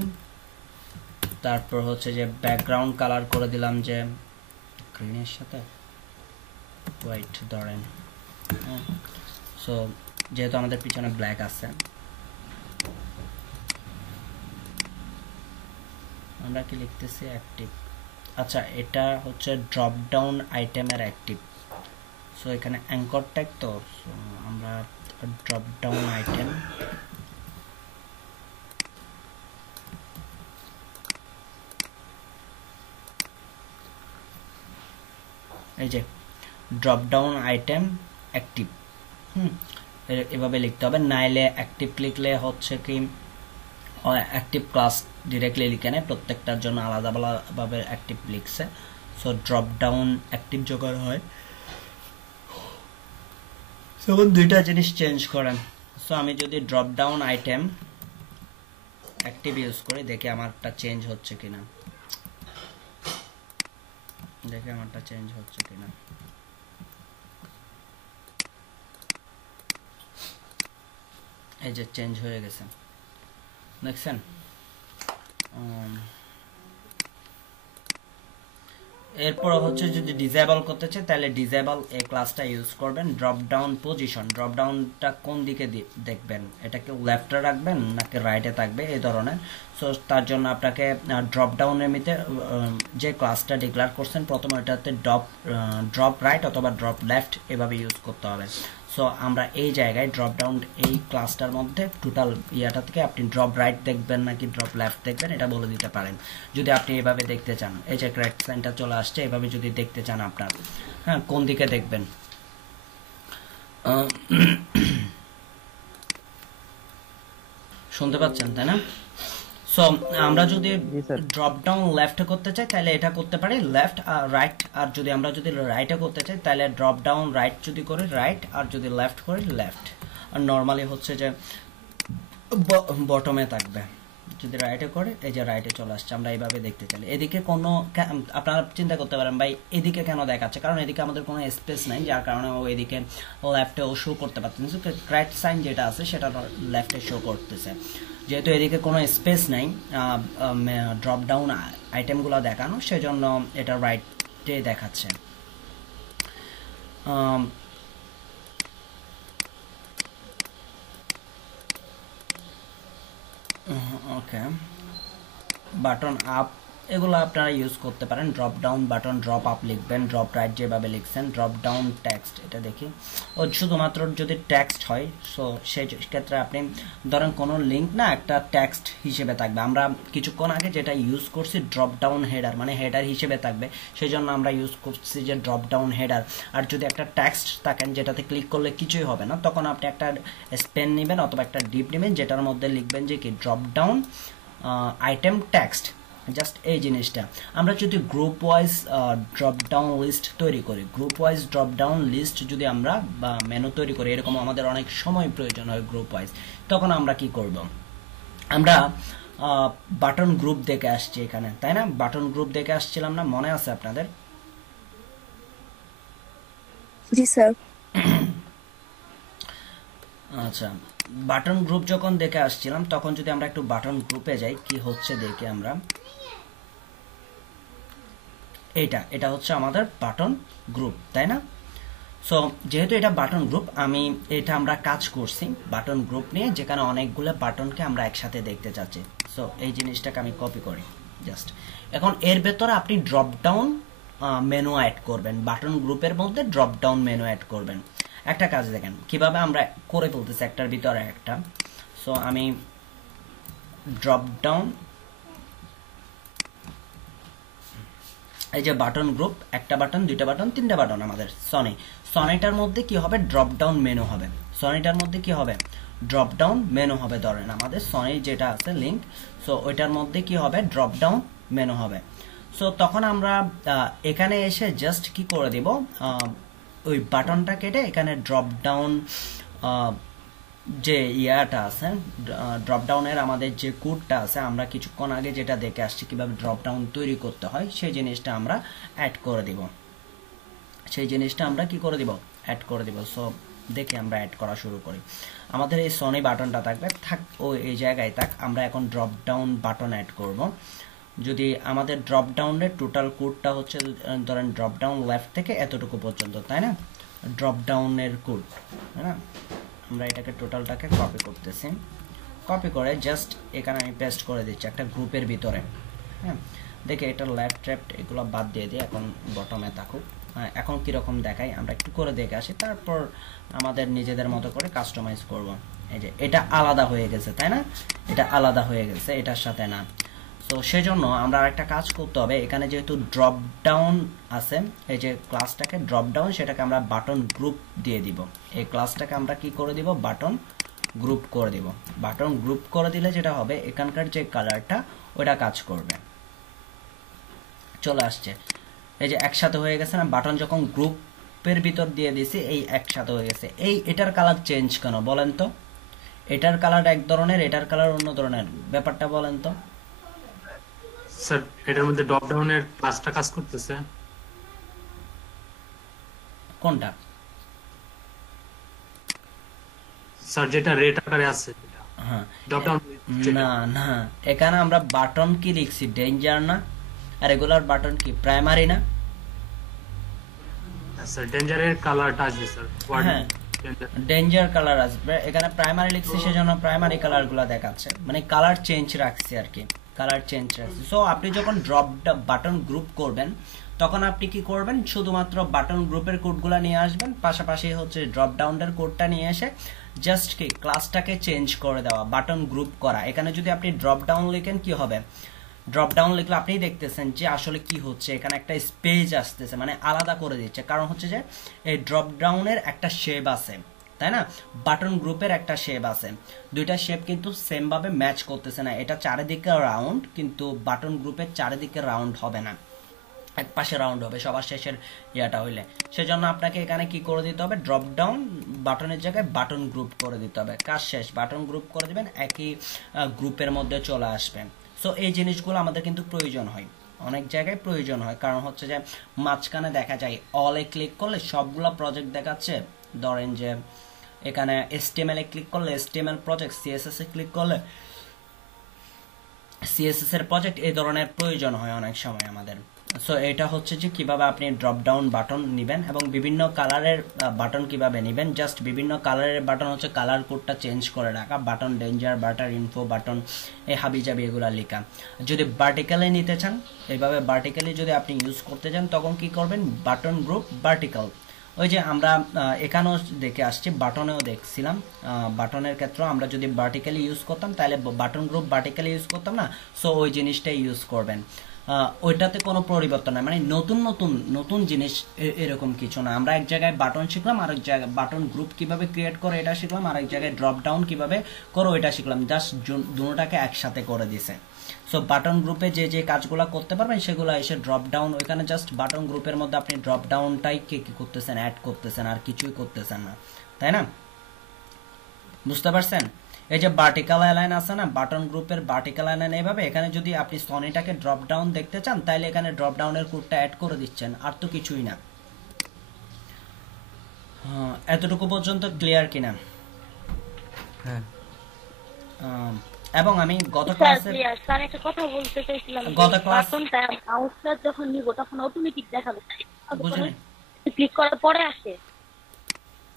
তারপর হচ্ছে যে ব্যাকগ্রাউন্ড কালার করে দিলাম যে গ্রিনের সাথে হোয়াইট ধরেন। সো যেহেতু আমাদের পিছনে ব্ল্যাক আছে, আমরা কি লিখতেছি অ্যাক্টিভ। আচ্ছা, এটা হচ্ছে ড্রপ ডাউন আইটেমের অ্যাক্টিভ। সো এখানে অ্যাঙ্কর ট্যাগ, তো আমরা ড্রপ ডাউন আইটেম এই যে ড্রপ ডাউন আইটেম অ্যাক্টিভ, এভাবে লিখতে হবে। নাইলে অ্যাক্টিভ লিখলে হচ্ছে কি অ্যাক্টিভ ক্লাস ডিরেক্টলি লিখে নেয়, প্রত্যেকটার জন্য আলাদা আলাদাভাবে অ্যাক্টিভ লিখছে। সো ড্রপ ডাউন অ্যাক্টিভ জোগাড় হয় তখন দুইটা জিনিস চেঞ্জ করেন। সো আমি যদি drop down item active use করি, দেখি আমারটা চেঞ্জ হচ্ছে কিনা, দেখি আমারটা চেঞ্জ হচ্ছে কিনা। এই যে চেঞ্জ হয়ে গেছে, দেখছেন। এরপর হচ্ছে যদি ডিসেবল করতে চাই তাহলে ডিসেবল এই ক্লাসটা ইউজ করবেন। ড্রপ ডাউন পজিশন, ড্রপ ডাউনটা কোন দিকে দেখবেন, এটাকে লেফটে রাখবেন নাকি রাইটে থাকবে এই ধরনের। সো তার জন্য আপনাকে ড্রপ ডাউনের মধ্যে যে ক্লাসটা ডিক্লেয়ার করছেন প্রথমে ওইটাতে ড্রপ রাইট অথবা ড্রপ লেফট এভাবে ইউজ করতে হবে। সো আমরা এই জায়গায় ড্রপ ডাউন এই ক্লাসটার মধ্যে টোটাল ইয়াটা থেকে আপনি ড্রপ রাইট দেখবেন নাকি ড্রপ লেফট দেখবেন এটা বলে দিতে পারেন যদি আপনি এভাবে দেখতে চান। এই যে ক্রেডিট সাইনটা চলে আসছে, এভাবে যদি দেখতে চান আপনার, হ্যাঁ কোন দিকে দেখবেন। শুনতে পাচ্ছেন তাই না? সো আমরা যদি ড্রপ ডাউন লেফটে করতে চাই তাহলে এটা করতে পারি লেফট আর রাইট, আর যদি আমরা যদি রাইটে করতে চাই তাহলে ড্রপ ডাউন রাইট যদি করি রাইট, আর যদি লেফট করি লেফট। আর নর্মালি হচ্ছে যে বটমে থাকবে, যদি রাইটে করে এই যে রাইটে চলে আসছে। আমরা এইভাবে দেখতে চাই, এদিকে কোনো আপনারা চিন্তা করতে পারেন ভাই এদিকে কেন দেখাচ্ছে, কারণ এদিকে আমাদের কোনো স্পেস নাই, যার কারণে ও এদিকে লেফটে ও শো করতে পারতেছে, ক্রেডিট সাইন যেটা আছে সেটা লেফটে শো করতেছে। যেহেতু এদিকে কোনো স্পেস নাই ড্রপ ডাউন আইটেমগুলো দেখানো, সেজন্য এটা রাইটে দেখাচ্ছে। ওকে, বাটন আপ এগুলো আপনারা ইউজ করতে পারেন। Drop down button, drop up লিখবেন, ড্রপ রাইট যেভাবে লিখছেন। ড্রপ ডাউন টেক্সট, এটা দেখি ও শুধুমাত্র যদি টেক্সট হয়, সো সেই ক্ষেত্রে আপনি ধরেন কোনো লিঙ্ক না একটা টেক্সট হিসেবে থাকবে। আমরা কিছুক্ষণ আগে যেটা ইউজ করছি ড্রপ ডাউন হেডার, মানে হেডার হিসেবে থাকবে, সেই জন্য আমরা ইউজ করছি যে ড্রপ ডাউন হেডার। আর যদি একটা টেক্সট থাকেন যেটাতে ক্লিক করলে কিছুই হবে না, তখন আপনি একটা পেন নেবেন অথবা একটা ডিপ নেবেন, যেটার মধ্যে লিখবেন যে কি drop down item text, just এই জিনিসটা। আমরা যদি group wise drop down list তৈরি করি, group wise drop down list যদি আমরা বা মেনু তৈরি করি, এরকম আমাদের অনেক সময় প্রয়োজন হয় গ্রুপ ওয়াইজ, তখন আমরা কি করব, আমরা বাটন গ্রুপ দেখে আসছি এখানে, তাই না? বাটন গ্রুপ দেখে আসছিলাম না, মনে আছে আপনাদের? জি স্যার। আচ্ছা, বাটন গ্রুপ যখন দেখে আসছিলাম তখন যদি আমরা একটু বাটন গ্রুপে যাই কি হচ্ছে দেখি আমরা। এটা হচ্ছে আমাদের বাটন গ্রুপ, তাই না? সো যেহেতু এটা বাটন গ্রুপ, আমরা কাজ করছি বাটন গ্রুপ নিয়ে, যেখানে অনেকগুলো বাটনকে আমরা একসাথে দেখতে চাচ্ছি। সো এই জিনিসটাকে আমি কপি করি জাস্ট। এখন এর ভেতরে আপনি ড্রপ ডাউন মেনু অ্যাড করবেন, বাটন গ্রুপের মধ্যে ড্রপ ডাউন মেনু অ্যাড করবেন। একটা কাজ দেখেন কিভাবে আমরা করে ফেলতেছি একটার ভিতরে একটা। সো আমি ড্রপ ডাউন, এই যে বাটন গ্রুপ, একটা বাটন, দুইটা বাটন, তিনটা বাটন আমাদের সনিটার মধ্যে কি হবে, ড্রপ ডাউন মেনু হবে। সনিটার মধ্যে কি হবে, ড্রপ ডাউন মেনু হবে। ধরেন আমাদের সনি যেটা আছে লিঙ্ক, সো ওইটার মধ্যে কি হবে, ড্রপ ডাউন মেনু হবে। সো তখন আমরা এখানে এসে জাস্ট কি করে দিব, ওই বাটনটা কেটে এখানে ড্রপ ডাউন যে ইয়াটা আছে, ড্রপ ডাউনের আমাদের যে কোডটা আছে, আমরা কিছুক্ষণ আগে যেটা দেখে আসছি কিভাবে ড্রপ ডাউন তৈরি করতে হয়, সেই জিনিসটা আমরা অ্যাড করে দিব। অ্যাড করে দিব। সো দেখে আমরা অ্যাড করা শুরু করি। আমাদের এই সনি বাটনটা থাক ও এই জায়গায় থাক। আমরা এখন ড্রপ ডাউন বাটন অ্যাড করব। যদি আমাদের ড্রপ ডাউনের টোটাল কোডটা হচ্ছে, ধরেন ড্রপ ডাউন লেফট থেকে এতটুকু পর্যন্ত, তাই না? ড্রপ ডাউনের কোড, তাই না? আমরা এটাকে টোটালটাকে কপি করতেছি, কপি করে জাস্ট এখানে আমি পেস্ট করে দিচ্ছি একটা গ্রুপের ভিতরে। হ্যাঁ, দেখে এটা লেফট লেফট এগুলো বাদ দিয়ে দিই, এখন বটমে থাকুক। এখন কীরকম দেখাই আমরা একটু করে দেখে আসি, তারপর আমাদের নিজেদের মতো করে কাস্টমাইজ করব। এই যে এটা আলাদা হয়ে গেছে, তাই না? এটা আলাদা হয়ে গেছে, এটার সাথে না। তো সেজন্য আমরা আরেকটা কাজ করতে হবে। এখানে যেহেতু ড্রপ ডাউন আছে, এই যে ক্লাসটাকে ড্রপ ডাউন, সেটাকে আমরা বাটন গ্রুপ দিয়ে দিব। এই ক্লাসটাকে আমরা কি করে দিব, বাটন গ্রুপ করে দিব। বাটন গ্রুপ করে দিলে যেটা হবে, এখানকার যে কালারটা ওটা কাজ করবে। চলে আসছে, এই যে একসাথে হয়ে গেছে না? বাটন যখন গ্রুপের ভিতর দিয়ে দিছি, এই একসাথে হয়ে গেছে। এটার কালার চেঞ্জ কেন বলেন তো? এটার কালার এক ধরনের, এটার কালার অন্য ধরনের, ব্যাপারটা বলেন তো? স্যার এটার মধ্যে ড্রপ ডাউনের ক্লাসটা কাজ করতেছে। কোনটা? স্যার যেটা রেড আকারে আছে এটা। হ্যাঁ, ড্রপ ডাউন না এখানে আমরা বাটন কি লিখছি, ডেঞ্জার না? আর রেগুলার বাটন কি প্রাইমারি না? স্যার ডেঞ্জারের কালারটা আসবে স্যার। হ্যাঁ, ডেঞ্জার কালার আসবে। এখানে প্রাইমারি লিখছি, সেজন্য প্রাইমারি কালারগুলো দেখাচ্ছে, মানে কালার চেঞ্জ রাখছি আর কি, কালার চেঞ্জ রাখছি। সো আপনি যখন বাটন গ্রুপ করবেন, তখন আপনি কি করবেন, শুধুমাত্র বাটন গ্রুপের কোডগুলো নিয়ে আসবেন, পাশাপাশি হচ্ছে ড্রপ ডাউনের কোডটা নিয়ে এসে জাস্ট কি ক্লাসটাকে চেঞ্জ করে দেওয়া, বাটন গ্রুপ করা। এখানে যদি আপনি ড্রপ ডাউন লিখেন কি হবে, ড্রপ ডাউন লিখলে আপনি দেখতেছেন যে আসলে কি হচ্ছে, এখানে একটা স্পেস আসতেছে, মানে আলাদা করে দিচ্ছে। কারণ হচ্ছে যে এই ড্রপ ডাউনের একটা শেপ আছে, তাই না? বাটন গ্রুপের একটা শেপ আছে, দুইটা শেপ কিন্তু সেম ভাবে ম্যাচ করতেছে না। এটা চারিদিকে রাউন্ড, কিন্তু বাটন গ্রুপের চারিদিকে রাউন্ড হবে না, এক পাশে রাউন্ড হবে সবার শেষের ইয়াটা হইলে। সেজন্য আপনাকে এখানে কি করে দিতে হবে, ড্রপ ডাউন বাটনের জায়গায় বাটন গ্রুপ করে দিতে হবে। কাজ শেষ, বাটন গ্রুপ করে দিবেন, একই গ্রুপের মধ্যে চলে আসবেন। সো এই জিনিসগুলো আমাদের কিন্তু প্রয়োজন হয়, অনেক জায়গায় প্রয়োজন হয়। কারণ হচ্ছে যে মাঝখানে দেখা যায় অলে ক্লিক করলে সবগুলো প্রজেক্ট দেখাচ্ছে। ধরেন যে এখানে HTML এ ক্লিক করলে HTML প্রজেক্ট, CSS এ ক্লিক করলে CSS এর প্রজেক্ট, এই ধরনের প্রয়োজন হয় অনেক সময় আমাদের। সো এটা হচ্ছে যে কিভাবে আপনি ড্রপ ডাউন বাটন নেবেন এবং বিভিন্ন কালারের বাটন কিভাবে নেবেন। জাস্ট বিভিন্ন কালারের বাটন হচ্ছে কালার কোডটা চেঞ্জ করে রাখা, button danger, button info, button এই হাবিজাবি এগুলো লেখা। যদি ভার্টিক্যালি নিতে চান, এইভাবে ভার্টিক্যালি যদি আপনি ইউজ করতে চান, তখন কি করবেন, বাটন গ্রুপ ভার্টিক্যাল। ওই যে আমরা এখানেও দেখে আসছি, বাটনেও দেখছিলাম, বাটনের ক্ষেত্রে আমরা যদি ভার্টিক্যালি ইউজ করতাম, তাহলে বাটন গ্রুপ ভার্টিক্যালি ইউজ করতাম না। সো ওই জিনিসটাই ইউজ করবেন, ওইটাতে কোনো পরিবর্তন নাই, মানে নতুন নতুন নতুন জিনিস এরকম কিছু না। আমরা এক জায়গায় বাটন শিখলাম, আরেক জায়গায় বাটন গ্রুপ কিভাবে ক্রিয়েট করে এটা শিখলাম, আরেক জায়গায় ড্রপ ডাউন কিভাবে করো এটা শিখলাম, জাস্ট দুটোটাকে একসাথে করে দিছে। সো বাটন গ্রুপে যে যে কাজগুলো করতে পারবেন সেগুলো এসে ড্রপ ডাউন, ওইখানে জাস্ট বাটন গ্রুপের মধ্যে আপনি ড্রপ ডাউনটাই কি করতেছেন, অ্যাড করতেছেন, আর কিছুই করতেছেন না, তাই না? বুঝতে পারছেন? এই যে ভার্টিক্যাল অ্যালাইন আছে না, বাটন গ্রুপের ভার্টিক্যাল অ্যালাইন এইভাবে। এখানে যদি আপনি সনিটাকে ড্রপ ডাউন দেখতে চান, তাহলে এখানে ড্রপ ডাউনের কোডটা অ্যাড করে দিচ্ছেন, আর তো কিছুই না। এতটুকু পর্যন্ত ক্লিয়ার কিনা? হ্যাঁ। এবং আমি গত স্যার ক্লাসে ক্লিয়ার স্যার একটা কথা বলতে চাইছিলাম গত ক্লাস বাটনটা মাউসটা যখন নিব তখন অটোমেটিক দেখাবে বুঝিনি ক্লিক করার পরে আসে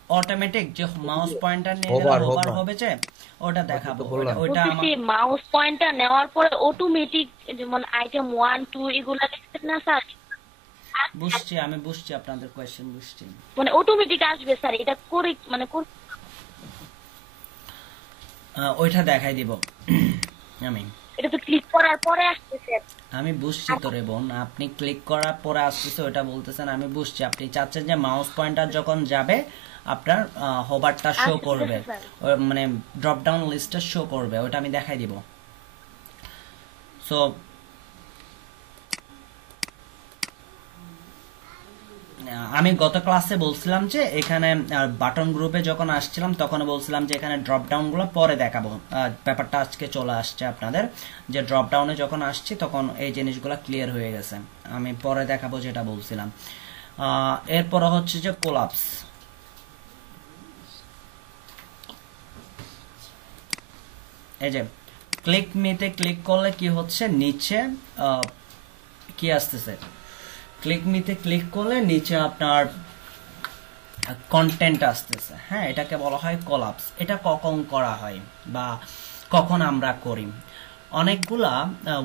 অটোমেটিক যে মাউস পয়েন্টার নিয়ে Hover, গেলে হোভার hover। হবে যে ওটা দেখাবো তো বললাম। ওইটা আমার বলতেছি মাউস পয়েন্টার নেওয়ার পরে অটোমেটিক যেমন আইটেম 1 2 এগুলা দেখতে না স্যার বুঝছি আমি বুঝছি আপনাদের কোয়েশ্চেন বুঝছি মানে অটোমেটিক আসবে স্যার এটা করে মানে ওইটা দেখাই দিব আমি এটা তো ক্লিক করার পরে আসছে স্যার আমি বুঝছি তো রে বোন আপনি ক্লিক করার পরে আসতেছে ওটা বলতেছেন আমি বুঝছি আপনি চাচ্ছেন যে মাউস পয়েন্টার যখন যাবে আপনার হোভারটা শো আচ্ছা, করবে ঠিক আছে, মানে ড্রপ ডাউন লিস্টটা শো করবে ওটা আমি দেখাই দিব সো আমি গত ক্লাসে বলছিলাম যে এখানে বাটন গ্রুপে যখন আসছিলাম তখন বলছিলাম যে এখানে ড্রপ ডাউন গুলো পরে দেখাবো ব্যাপারটা আজকে চলে আসছে আপনাদের যে ড্রপ ডাউনে যখন আসছি তখন এই জিনিসগুলো ক্লিয়ার হয়ে গেছে আমি পরে দেখাবো যেটা বলছিলাম এরপর হচ্ছে যে কোলাপস এই যে ক্লিক মিতে ক্লিক করলে কি হচ্ছে নিচে কি আসতেছে ক্লিক মিতে ক্লিক করলে নিচে আপনার কন্টেন্ট আসতেছে হ্যাঁ এটাকে বলা হয় কোলাপস এটা কখন করা হয় বা কখন আমরা করি অনেকগুলা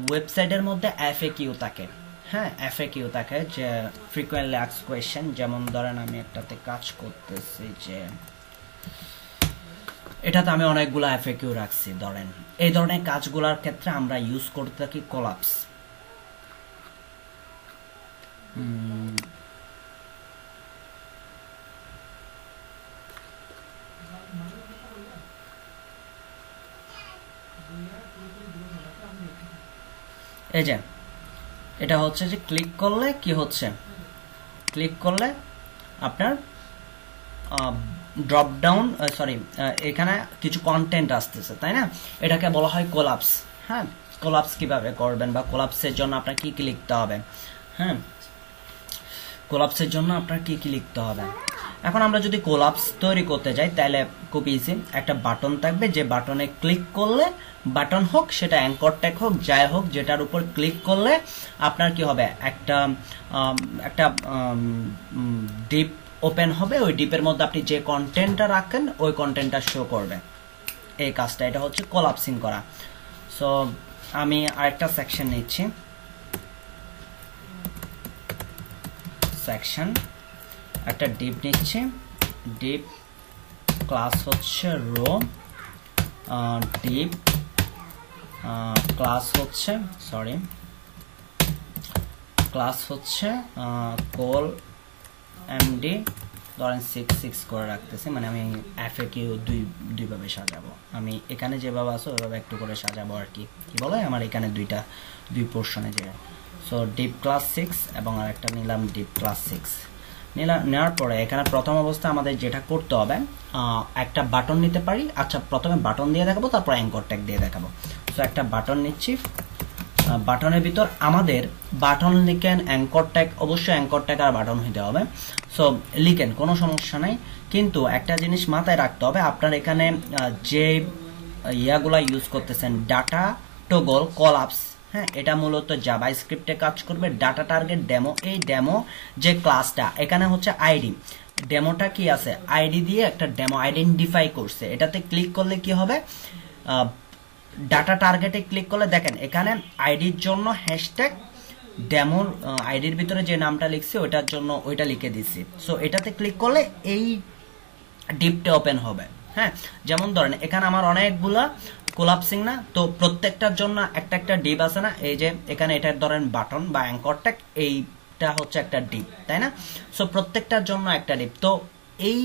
ওয়েবসাইটের মধ্যে এফএকিউ থাকে হ্যাঁ এফএকিউ থাকে যে ফ্রিকোয়েন্টলি আস্কড কোয়েশ্চেন যেমন ধরেন আমি একটাতে কাজ করতেছি যে এটাতে আমি অনেকগুলা এফএকিউ রাখছি ধরেন এই ধরনের কাজগুলোর ক্ষেত্রে আমরা ইউজ করতে থাকি কোলাপস এই যে এটা হচ্ছে যে ক্লিক করলে কি হচ্ছে ক্লিক করলে আপনার ড্রপ ডাউন সরি এখানে কিছু কন্টেন্ট আসতেছে তাই না এটাকে বলা হয় কোলাপস হ্যাঁ কোলাপস কিভাবে করবেন বা কোলাপসের জন্য আপনার কি কি লিখতে হবে হ্যাঁ কোলাপসের জন্য আপনার কি কি লিখতে হবে এখন আমরা যদি কোলাপস তৈরি করতে যাই তাহলে খুব ইজি একটা বাটন থাকবে যে বাটনে ক্লিক করলে বাটন হোক সেটা অ্যাঙ্কর ট্যাগ হোক যাই হোক যেটার উপর ক্লিক করলে আপনার কি হবে একটা একটা ডিপ ওপেন হবে ওই ডিপের মধ্যে আপনি যে কন্টেন্টটা রাখেন ওই কন্টেন্টটা শো করবে এই কাজটা এটা হচ্ছে কোলাপসিং করা সো আমি আরেকটা সেকশন নিচ্ছি সেকশন একটা ডিপ নিচ্ছি ডিপ ক্লাস হচ্ছে রো ডিপ ক্লাস হচ্ছে সরি ক্লাস হচ্ছে কোল এমডি ধরেন 6 করে রাখতেছি মানে আমি এফএকিউ দুইভাবে সাজাবো আমি এখানে যেভাবে আছে ওইভাবে একটু করে সাজাবো আর কি বলে আমার এখানে দুই পোর্শনে যে সো ডিপ ক্লাস 6 এবং আরেকটা নিলাম ডিপ ক্লাস 6 নেওয়ার পরে এখানে প্রথম অবস্থা আমাদের যেটা করতে হবে একটা বাটন নিতে পারি আচ্ছা প্রথমে বাটন দিয়ে দেখাবো তারপর অ্যাঙ্কর ট্যাগ দিয়ে দেখাবো সো একটা বাটন নিচ্ছি বাটনের ভিতর আমাদের বাটন লিখেন অ্যাঙ্কর ট্যাগ অবশ্যই অ্যাঙ্কর ট্যাগ আর বাটন হতে হবে সো লিখেন কোনো সমস্যা নাই কিন্তু একটা জিনিস মাথায় রাখতে হবে আপনার এখানে যে ইয়াগুলা ইউজ করতেছেন ডাটা টগল কোলাপস হ্যাঁ এটা মূলত জাভাস্ক্রিপ্টে কাজ করবে ডাটা টার্গেট ডেমো এই ডেমো যে ক্লাসটা এখানে হচ্ছে আইডি ডেমোটা কি আছে আইডি দিয়ে একটা ডেমো আইডেন্টিফাই করছে এটাতে ক্লিক করলে কি হবে ডাটা টার্গেটে ক্লিক করলে দেখেন এখানে আইডির জন্য হ্যাশট্যাগ ডেমোর আইডির ভিতরে যে নামটা লিখছি ওইটার জন্য ওইটা লিখে দিছি সো এটাতে ক্লিক করলে এই ডিপটা ওপেন হবে হ্যাঁ যেমন ধরেন এখানে আমার অনেকগুলা কোলাপসিং না তো প্রত্যেকটার জন্য একটা একটা ডিপ আছে না এই যে এখানে এটার ধরেন বাটন বা অ্যাঙ্কর ট্যাগ এইটা হচ্ছে একটা ডিপ তাই না সো প্রত্যেকটার জন্য একটা ডিপ তো এই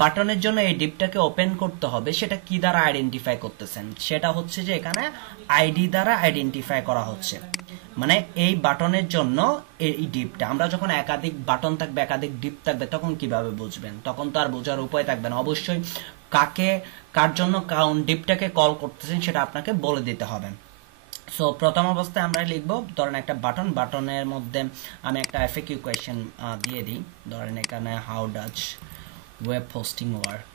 বাটনের জন্য এই ডিপটাকে ওপেন করতে হবে সেটা কি দ্বারা আইডেন্টিফাই করতেছেন সেটা হচ্ছে যে এখানে আইডি দ্বারা আইডেন্টিফাই করা হচ্ছে মানে এই বাটনের জন্য এই ডিপটা আমরা যখন একাধিক বাটন থাকবে একাধিক ডিপ থাকবে তখন কিভাবে বুঝবেন তখন তো আর বোঝার উপায় থাকবে না অবশ্যই কার জন্য কোন ডিপটাকে কল করতেছেন সেটা আপনাকে বলে দিতে হবে সো প্রথম অবস্থায় আমরা লিখবো ধরেন একটা বাটনের মধ্যে আমি একটা এফএকিউ কোয়েশ্চেন দিয়ে দিই ধরেন এখানে how does web hosting work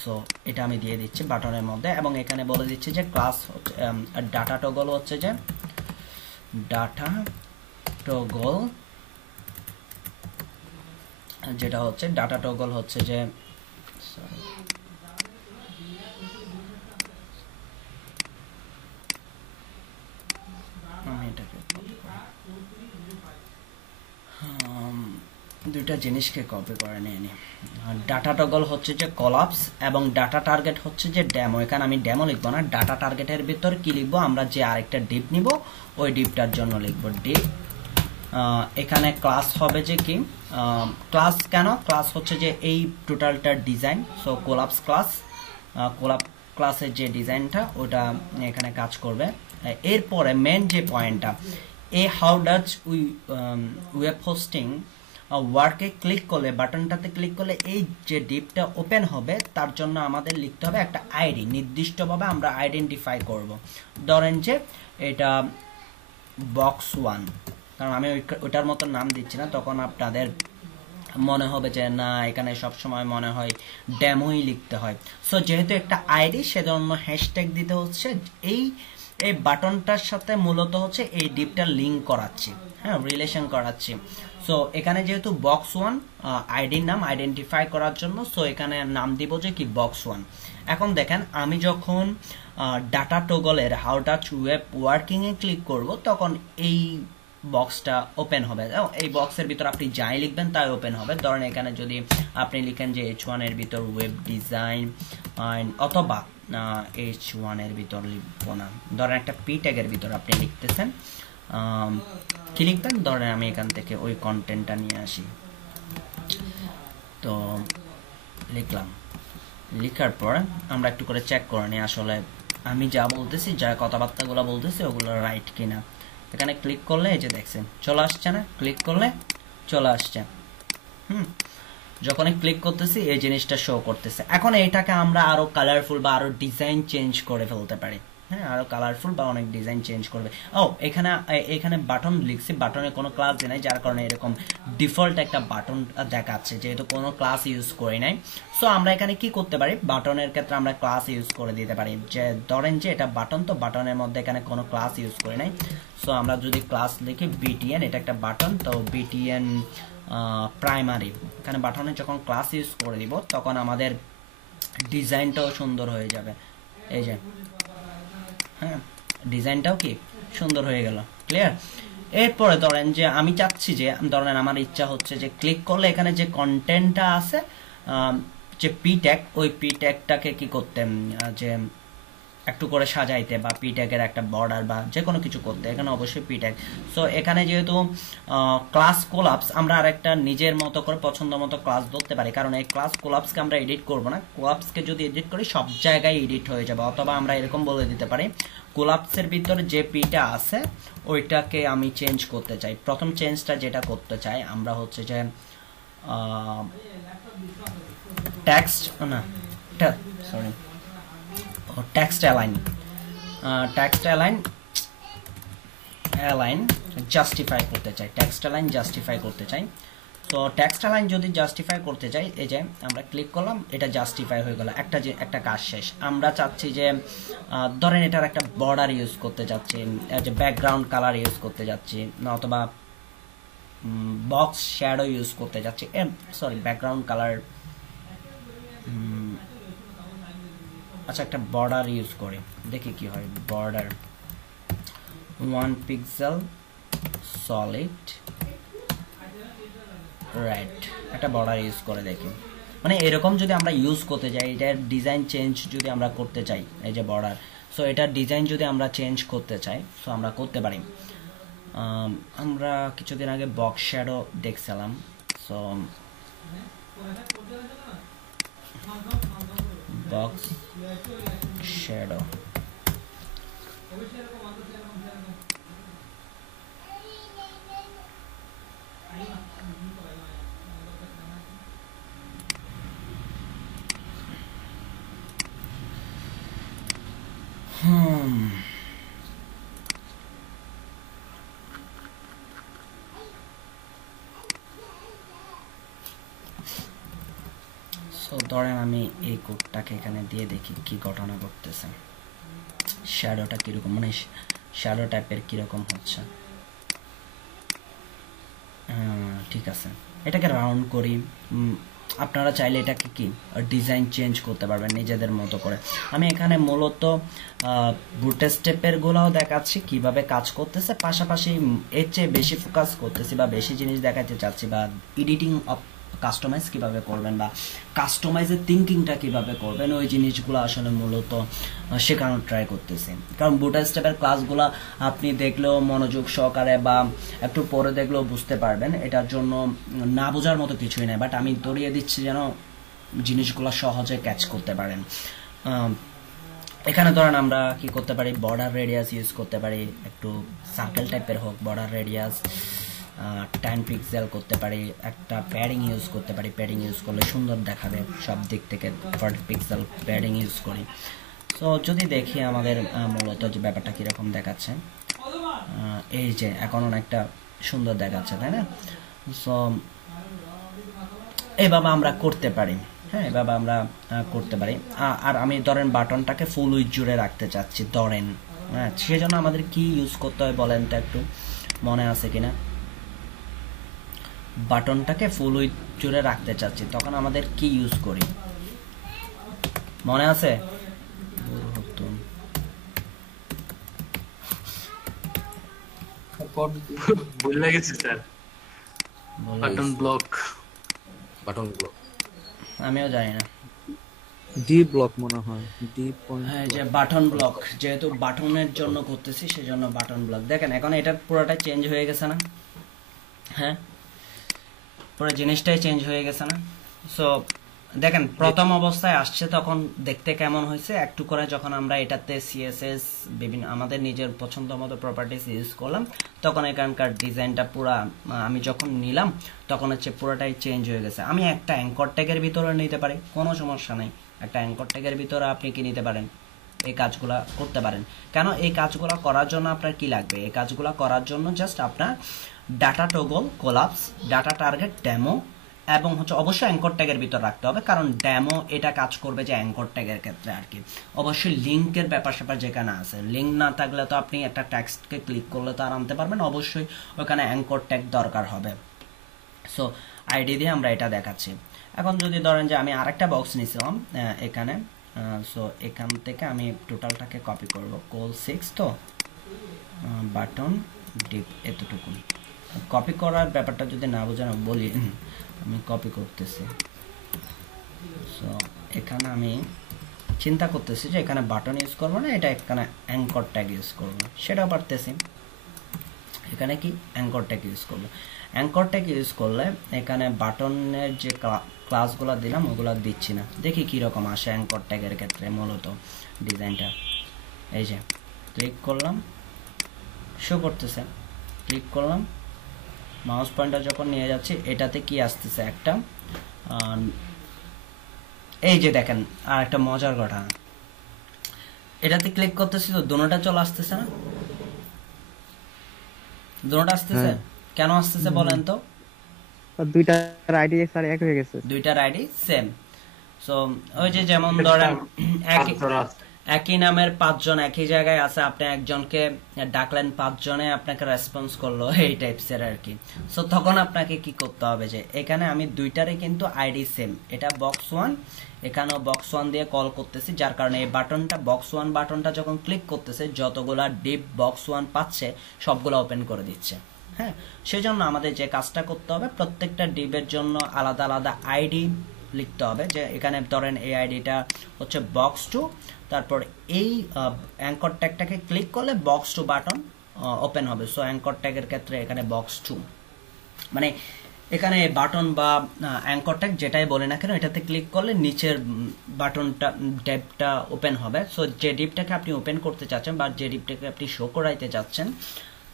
so এটা আমি দিয়ে দিচ্ছি বাটনের মধ্যে, এবং এখানে বলে দিচ্ছি যে ক্লাস হচ্ছে ডাটা টগল হচ্ছে যে ডাটা টগল, যেটা হচ্ছে ডাটা টগল হচ্ছে যে আমি এটাকে দুইটা জিনিসকে কপি করে নিয়ে নি। ডাটা টগল হচ্ছে যে কলাপস এবং ডাটা টার্গেট হচ্ছে যে ডেমো। এখানে আমি ডেমো লিখবো না, ডাটা টার্গেটের ভিতর কি লিখবো, আমরা যে আরেকটা ডিপ নিব ওই ডিপটার জন্য লিখবো ডিপ। এখানে ক্লাস হবে যে কি, ক্লাস কেন, ক্লাস হচ্ছে যে এই টোটালটার design. So collapse class, Kolab ক্লাসের যে ডিজাইনটা ওটা এখানে কাজ করবে। এরপরে মেন যে পয়েন্টটা, হাউ ডাজ ওয়েব হোস্টিং ওয়ার্কে ক্লিক করলে, বাটনটাতে ক্লিক করলে এই যে ডিপটা ওপেন হবে তার জন্য আমাদের লিখতে হবে একটা আইডি, নির্দিষ্টভাবে আমরা আইডেন্টিফাই করব। ধরেন যে এটা বক্স 1, কারণ আমি ওইটার মতো নাম দিচ্ছি না, তখন আপনাদের মনে হবে যে না এখানে সব সময় মনে হয় ডেমোই লিখতে হয়। সো যেহেতু একটা আইডি, সেজন্য হ্যাশট্যাগ দিতে হচ্ছে এই বাটনটার সাথে মূলত হচ্ছে এই ডিপটা লিঙ্ক করাচ্ছি, হ্যাঁ, রিলেশন করাচ্ছি। সো এখানে যেহেতু বক্স 1 আইডির নাম আইডেন্টিফাই করার জন্য, সো এখানে নাম দিব যে কি বক্স 1। এখন দেখেন আমি যখন ডাটা টগলের হাউ ডাচ ওয়েব ওয়ার্কিং এ ক্লিক করব তখন এই বক্সটা ওপেন হবে। এই বক্সের ভিতর আপনি যাই লিখবেন তাই ওপেন হবে। ধরেন এখানে যদি আপনি লিখেন যে H1 এর ভিতর ওয়েব ডিজাইন, অথবা H1 এর ভিতর লিখবো না, ধরেন একটা পি ট্যাগের ভিতর আপনি লিখতেছেন, কি লিখবেন, ধরেন আমি এখান থেকে ওই কন্টেন্টটা নিয়ে আসি, তো লিখলাম। লিখার পর আমরা একটু করে চেক করে নিই আসলে আমি যা বলতেছি, যা কথাবার্তাগুলো বলতেছি ওগুলো রাইট কিনা। এখানে ক্লিক করলে এই যে দেখছেন চলে আসছে না, ক্লিক করলে চলে আসছে। যখনই ক্লিক করতেছি এই জিনিসটা শো করতেছে। এখন এটাকে আমরা আরো কালারফুল বা আরো ডিজাইন চেঞ্জ করে ফেলতে পারি, হ্যাঁ, আরো কালারফুল বা অনেক ডিজাইন চেঞ্জ করবে। এখানে বাটন লিখছি, বাটনে কোনো ক্লাস দিই নাই, যার কারণে এরকম ডিফল্ট একটা বাটন দেখাচ্ছে, যেহেতু কোনো ক্লাস ইউজ করি নাই। সো আমরা এখানে কি করতে পারি, বাটনের ক্ষেত্রে আমরা ক্লাস ইউজ করে দিতে পারি। যে ধরেন যে এটা বাটন, তো বাটনের মধ্যে এখানে কোনো ক্লাস ইউজ করি নাই। সো আমরা যদি ক্লাস লিখি BTN, এটা একটা বাটন, তো BTN প্রাইমারি, এখানে বাটনে যখন ক্লাস ইউজ করে দিব তখন আমাদের ডিজাইনটাও সুন্দর হয়ে যাবে। এই যে হ্যাঁ, ডিজাইনটাও কি সুন্দর হয়ে গেল, ক্লিয়ার। এরপরে ধরেন যে আমি চাচ্ছি যে, ধরেন আমার ইচ্ছা হচ্ছে যে ক্লিক করলে এখানে যে কন্টেন্টটা আছে যে পি ট্যাগ, ওই পি ট্যাগটাকে কি করতে, যে একটু করে সাজাইতে বা পি ট্যাগের একটা বর্ডার বা যে কোনো কিছু করতে, এখানে অবশ্যই পি ট্যাগ। সো এখানে যেহেতু ক্লাস কোলাপস, আমরা আরেকটা নিজের মতো করে পছন্দ মতো ক্লাস ধরতে পারি, কারণ এই ক্লাস কোলাপসকে আমরা এডিট করব না। কোলাপসকে যদি এডিট করি সব জায়গায় এডিট হয়ে যাবে, অথবা আমরা এরকম বলে দিতে পারি কোলাপসের ভিতরে যে পিটা আছে ওইটাকে আমি চেঞ্জ করতে চাই। প্রথম চেঞ্জটা যেটা করতে চাই আমরা হচ্ছে যে টেক্সট না, সরি, টেক্সট অ্যালাইন জাস্টিফাই করতে চাই, টেক্সট অ্যালাইন জাস্টিফাই করতে চাই। তো টেক্সট অ্যালাইন যদি জাস্টিফাই করতে চাই, এই যে আমরা ক্লিক করলাম, এটা জাস্টিফাই হয়ে গেল, একটা কাজ শেষ। আমরা চাচ্ছি যে ধরেন এটার একটা বর্ডার ইউজ করতে চাচ্ছি, যে ব্যাকগ্রাউন্ড কালার ইউজ করতে যাচ্ছি, না অথবা বক্স শ্যাডো ইউজ করতে যাচ্ছি, সরি ব্যাকগ্রাউন্ড কালার, আচ্ছা একটা বর্ডার ইউজ করি, দেখি কি হয়। বর্ডার 1 পিক্সেল সলিড রেড, একটা বর্ডার ইউজ করে দেখি। মানে এরকম যদি আমরা ইউজ করতে চাই, এটার ডিজাইন চেঞ্জ যদি আমরা করতে চাই, এই যে বর্ডার, সো এটার ডিজাইন যদি আমরা চেঞ্জ করতে চাই, সো আমরা করতে পারি। আমরা কিছুদিন আগে বক্স শ্যাডো দেখছিলাম, সো বক্স শ্যাডো, সো ধরেন আমি এই কোডটাকে এখানে দিয়ে দেখি কি ঘটনা ঘটতেছে, শ্যাডোটা কিরকম, মানে শ্যাডো টাইপের কিরকম হচ্ছে। ঠিক আছে, এটাকে রাউন্ড করি। আপনারা চাইলে এটাকে কি ডিজাইন চেঞ্জ করতে পারবেন নিজেদের মতো করে। আমি এখানে মূলত বুটস্ট্র্যাপের গুলাও দেখাচ্ছি কিভাবে কাজ করতেছে, পাশাপাশি এর চেয়ে বেশি ফোকাস করতেছি বা বেশি জিনিস দেখাতে চাচ্ছি, বা এডিটিং অফ কাস্টমাইজ কিভাবে করবেন বা কাস্টমাইজের থিঙ্কিংটা কিভাবে করবেন, ওই জিনিসগুলো আসলে মূলত শেখানোর ট্রাই করতেছি। কারণ বুটস্ট্র্যাপের ক্লাসগুলো আপনি দেখলেও মনোযোগ সহকারে বা একটু পরে দেখলেও বুঝতে পারবেন, এটার জন্য না বোঝার মতো কিছুই নেই, বাট আমি ধরিয়ে দিচ্ছি যেন জিনিসগুলো সহজে ক্যাচ করতে পারেন। এখানে ধরেন আমরা কি করতে পারি, বর্ডার রেডিয়াস ইউজ করতে পারি, একটু সার্কেল টাইপের হোক বর্ডার রেডিয়াস, 10 পিক্সেল করতে পারি, একটা প্যাডিং ইউজ করতে পারি, প্যাডিং ইউজ করলে সুন্দর দেখাবে সব দিক থেকে, 40 পিক্সেল প্যাডিং ইউজ করি। সো যদি দেখি আমাদের মূলত যে ব্যাপারটা কীরকম দেখাচ্ছে, এই যে এখন অনেকটা সুন্দর দেখাচ্ছে, তাই না? সো এভাবে আমরা করতে পারি, হ্যাঁ এভাবে আমরা করতে পারি। আর আমি ধরেন বাটনটাকে ফুল উইথ জুড়ে রাখতে চাচ্ছি ধরেন, হ্যাঁ সেজন্য আমাদের কি ইউজ করতে হয় বলেন তো, একটু মনে আছে কিনা? বাটনটাকে ফুল উইথ জুড়ে রাখতে চাচ্ছি, তখন আমাদের কি ইউজ করি মনে আছে? ভুলে গেছি sir, button block. Button block আমিও জানি না, ডি ব্লক মনে হয়, ডি পয়েন্ট। হ্যাঁ যে বাটন ব্লক, যেহেতু বাটনের জন্য করতেছি সেজন্য বাটন ব্লক। দেখেন এখন এটা পুরোটা চেঞ্জ হয়ে গেছে না? হ্যাঁ পুরো জিনিসটাই চেঞ্জ হয়ে গেছে না? সো দেখেন প্রথম অবস্থায় আসছে তখন দেখতে কেমন হয়েছে, একটু করে যখন আমরা এটাতে সিএসএস বিভিন্ন আমাদের নিজের পছন্দ মতো প্রপার্টিস ইউজ করলাম, তখন এখানকার ডিজাইনটা পুরা আমি যখন নিলাম তখন হচ্ছে পুরোটাই চেঞ্জ হয়ে গেছে। আমি একটা অ্যাঙ্কর ট্যাগের ভিতরে নিতে পারি, কোনো সমস্যা নেই। একটা অ্যাঙ্কর ট্যাগের ভিতরে আপনি কি নিতে পারেন, এই কাজগুলা করতে পারেন। কেন এই কাজগুলো করার জন্য আপনার কি লাগবে? এই কাজগুলো করার জন্য জাস্ট আপনার data toggle, collapse, data target, demo এবং হচ্ছে অবশ্যই অ্যাঙ্কর ট্যাগের ভিতর রাখতে হবে, কারণ ডেমো এটা কাজ করবে যে অ্যাঙ্কর ট্যাগের ক্ষেত্রে আর কি। অবশ্যই লিঙ্কের ব্যাপার স্যাপার যেখানে আছে, লিঙ্ক না থাকলে তো আপনি একটা টেক্সটকে ক্লিক করলে তো আর আনতে পারবেন, অবশ্যই ওখানে অ্যাঙ্কর ট্যাগ দরকার হবে। সো আইডি দিয়ে আমরা এটা দেখাচ্ছি। এখন যদি ধরেন যে আমি আরেকটা বক্স নিছিলাম এখানে, সো এখান থেকে আমি টোটালটাকে কপি করব, কোল 6 তো বাটন ডিপ এতটুকু কপি করার ব্যাপারটা যদি না বোঝেন বলি, আমি কপি করতেছি। সো এখানে আমি চিন্তা করতেছি যে এখানে বাটন ইউজ করবো না, এটা এখানে অ্যাঙ্কর ট্যাগ ইউজ করবো, সেটাও পারতেছি। এখানে কি অ্যাঙ্কর ট্যাগ ইউজ করবো, অ্যাঙ্কর ট্যাগ ইউজ করলে এখানে বাটনের যে ক্লাসগুলো দিলাম ওগুলো দিচ্ছি না, দেখি কীরকম আসে অ্যাঙ্কর ট্যাগের ক্ষেত্রে মূলত ডিজাইনটা। এই যে ক্লিক করলাম, শো করতেছে, ক্লিক করলাম, মাউস পয়েন্টার যখন নিয়ে যাচ্ছি এটাতে কি আসতেছে একটা, এই যে দেখেন আর একটা মজার ঘটনা, এটাতে ক্লিক করতেছি তো দোনোটা চলে আসতেছে না, দোনোটা আসতেছে। কেন আসতেছে বলেন তো? দুইটার আইডি স্যার এক হয়ে গেছে, দুইটার আইডি সেম। সো ওই যে যেমন ধরেন একই নামের 5 জন একই জায়গায় আছে, আপনি একজনকে ডাকলেন 5 জনে আপনাকে রেসপন্স করলো, এই টাইপসের আর কি। সো তখন আপনাকে কি করতে হবে যে এখানে আমি দুইটারই কিন্তু আইডি সেম, এটা বক্স 1, এখানেও বক্স 1 দিয়ে কল করতেছি, যার কারণে এই বাটনটা বক্স 1 বাটনটা যখন ক্লিক করতেছে যতগুলা ডিপ বক্স 1 পাচ্ছে সবগুলো ওপেন করে দিচ্ছে। হ্যাঁ সেজন্য আমাদের যে কাজটা করতে হবে, প্রত্যেকটা ডিপের জন্য আলাদা আলাদা আইডি লিখতে হবে। যে এখানে ধরেন এই আইডিটা হচ্ছে বক্স 2, তারপর এই অ্যাঙ্কর ট্যাগটাকে ক্লিক করলে বক্স 2 বাটন ওপেন হবে। সো অ্যাঙ্কর ট্যাগের ক্ষেত্রে এখানে বক্স 2, মানে এখানে বাটন বা অ্যাঙ্কর ট্যাগ যেটাই বলে না কেন এটাতে ক্লিক করলে নিচের বাটনটা ডিপটা ওপেন হবে। সো যে ডিপটাকে আপনি ওপেন করতে চাচ্ছেন বা যে ডিপটাকে আপনি শো করাইতে চাচ্ছেন,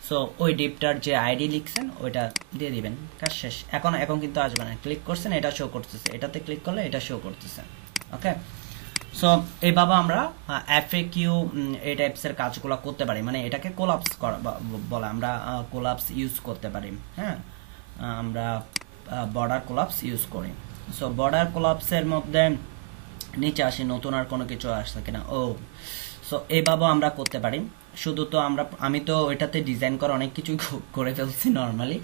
সো ওই ডিপটার যে আইডি লিখছেন ওইটা দিয়ে দিবেন, কাজ শেষ। এখন কিন্তু আসবে না, ক্লিক করছেন এটা শো করতেছে, এটাতে ক্লিক করলে এটা শো করতেছে। ওকে, সো এইভাবে আমরা এফএকিউ এই টাইপসের কাজগুলো করতে পারি, মানে এটাকে কোলাপস করা বলে, আমরা কোলাপস ইউজ করতে পারি। হ্যাঁ আমরা বর্ডার কোলাপস ইউজ করি। সো বর্ডার কোলাপসের মধ্যে নিচে আসি, নতুন আর কোনো কিছু আসছে কিনা। ও সো এইভাবেও আমরা করতে পারি। শুধু তো আমি তো ওইটাতে ডিজাইন করা অনেক কিছু করে ফেলছি নর্মালি।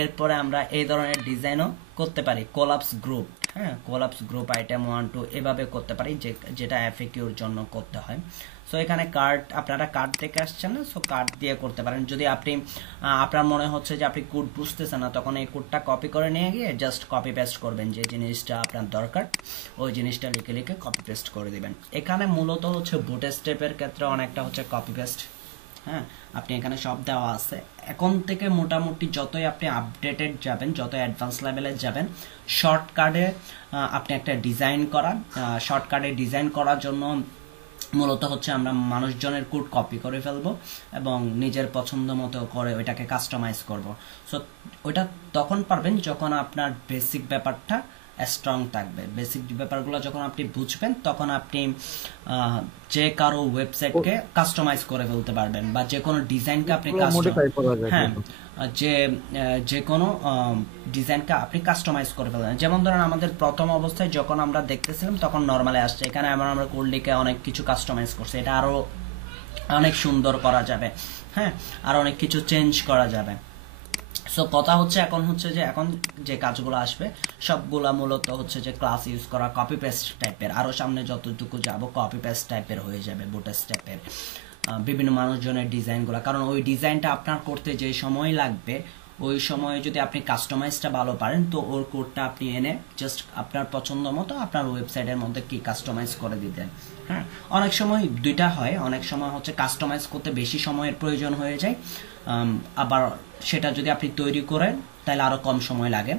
এরপরে আমরা এই ধরনের ডিজাইনও করতে পারি, কোলাপস গ্রুপ। হ্যাঁ, কোলাপস গ্রুপ আইটেম 1 2 এভাবে করতে পারি, যেটা এফএকিউর জন্য করতে হয়। সো এখানে কার্ড, আপনারা কার্ড দেখে আসছেন না, সো কার্ড দিয়ে করতে পারেন। যদি আপনি আপনার মনে হচ্ছে যে আপনি কোড বুঝতেছেন না, তখন এই কোডটা কপি করে নিয়ে গিয়ে জাস্ট কপি পেস্ট করবেন, যে জিনিসটা আপনার দরকার ওই জিনিসটা লিখে লিখে কপি পেস্ট করে দিবেন। এখানে মূলত হচ্ছে বুটস্ট্র্যাপের ক্ষেত্রে অনেকটা হচ্ছে কপি পেস্ট। হ্যাঁ, আপনি এখানে সব দেওয়া আছে। এখন থেকে মোটামুটি যতই আপনি আপডেটেড যাবেন, যত অ্যাডভান্স লেভেলে যাবেন, শর্টকাটে আপনি একটা ডিজাইন করা, শর্টকাটে ডিজাইন করার জন্য মূলত হচ্ছে আমরা মানুষজনের কোড কপি করে ফেলবো এবং নিজের পছন্দ মতো করে ওইটাকে কাস্টমাইজ করব। সো ওইটা তখন পারবেন যখন আপনার বেসিক ব্যাপারটা স্ট্রং থাকবে। বেসিক ব্যাপারগুলো যখন আপনি বুঝবেন, তখন আপনি যে কারো ওয়েবসাইটকে কাস্টমাইজ করে ফেলতে পারবেন, বা যে কোনো ডিজাইনকে আপনি হ্যাঁ যে কোনো ডিজাইনকে আপনি কাস্টমাইজ করে ফেলবেন। যেমন ধরেন আমাদের প্রথম অবস্থায় যখন আমরা দেখতেছিলাম তখন নর্মালি আসছে, এখানে আমরা কোড লিখে অনেক কিছু কাস্টমাইজ করছি, এটা আরো অনেক সুন্দর করা যাবে। হ্যাঁ, আর অনেক কিছু চেঞ্জ করা যাবে। সো কথা হচ্ছে এখন হচ্ছে যে এখন যে কাজগুলো আসবে সবগুলা মূলত হচ্ছে যে ক্লাস ইউজ করা, কপি পেস্ট টাইপের। আরো সামনে যতটুকু যাব কপি পেস্ট টাইপের হয়ে যাবে, বুটস্ট্র্যাপের বিভিন্ন মানুষজনের ডিজাইনগুলো। কারণ ওই ডিজাইনটা আপনার করতে যে সময় লাগবে, ওই সময়ে যদি আপনি কাস্টমাইজটা ভালো পারেন, তো ওর কোডটা আপনি এনে জাস্ট আপনার পছন্দ মতো আপনার ওয়েবসাইটের মধ্যে কি কাস্টমাইজ করে দিতেন। হ্যাঁ, অনেক সময় দুইটা হয়, অনেক সময় হচ্ছে কাস্টমাইজ করতে বেশি সময়ের প্রয়োজন হয়ে যায়, আবার সেটা যদি আপনি তৈরি করেন তাহলে আরো কম সময় লাগে।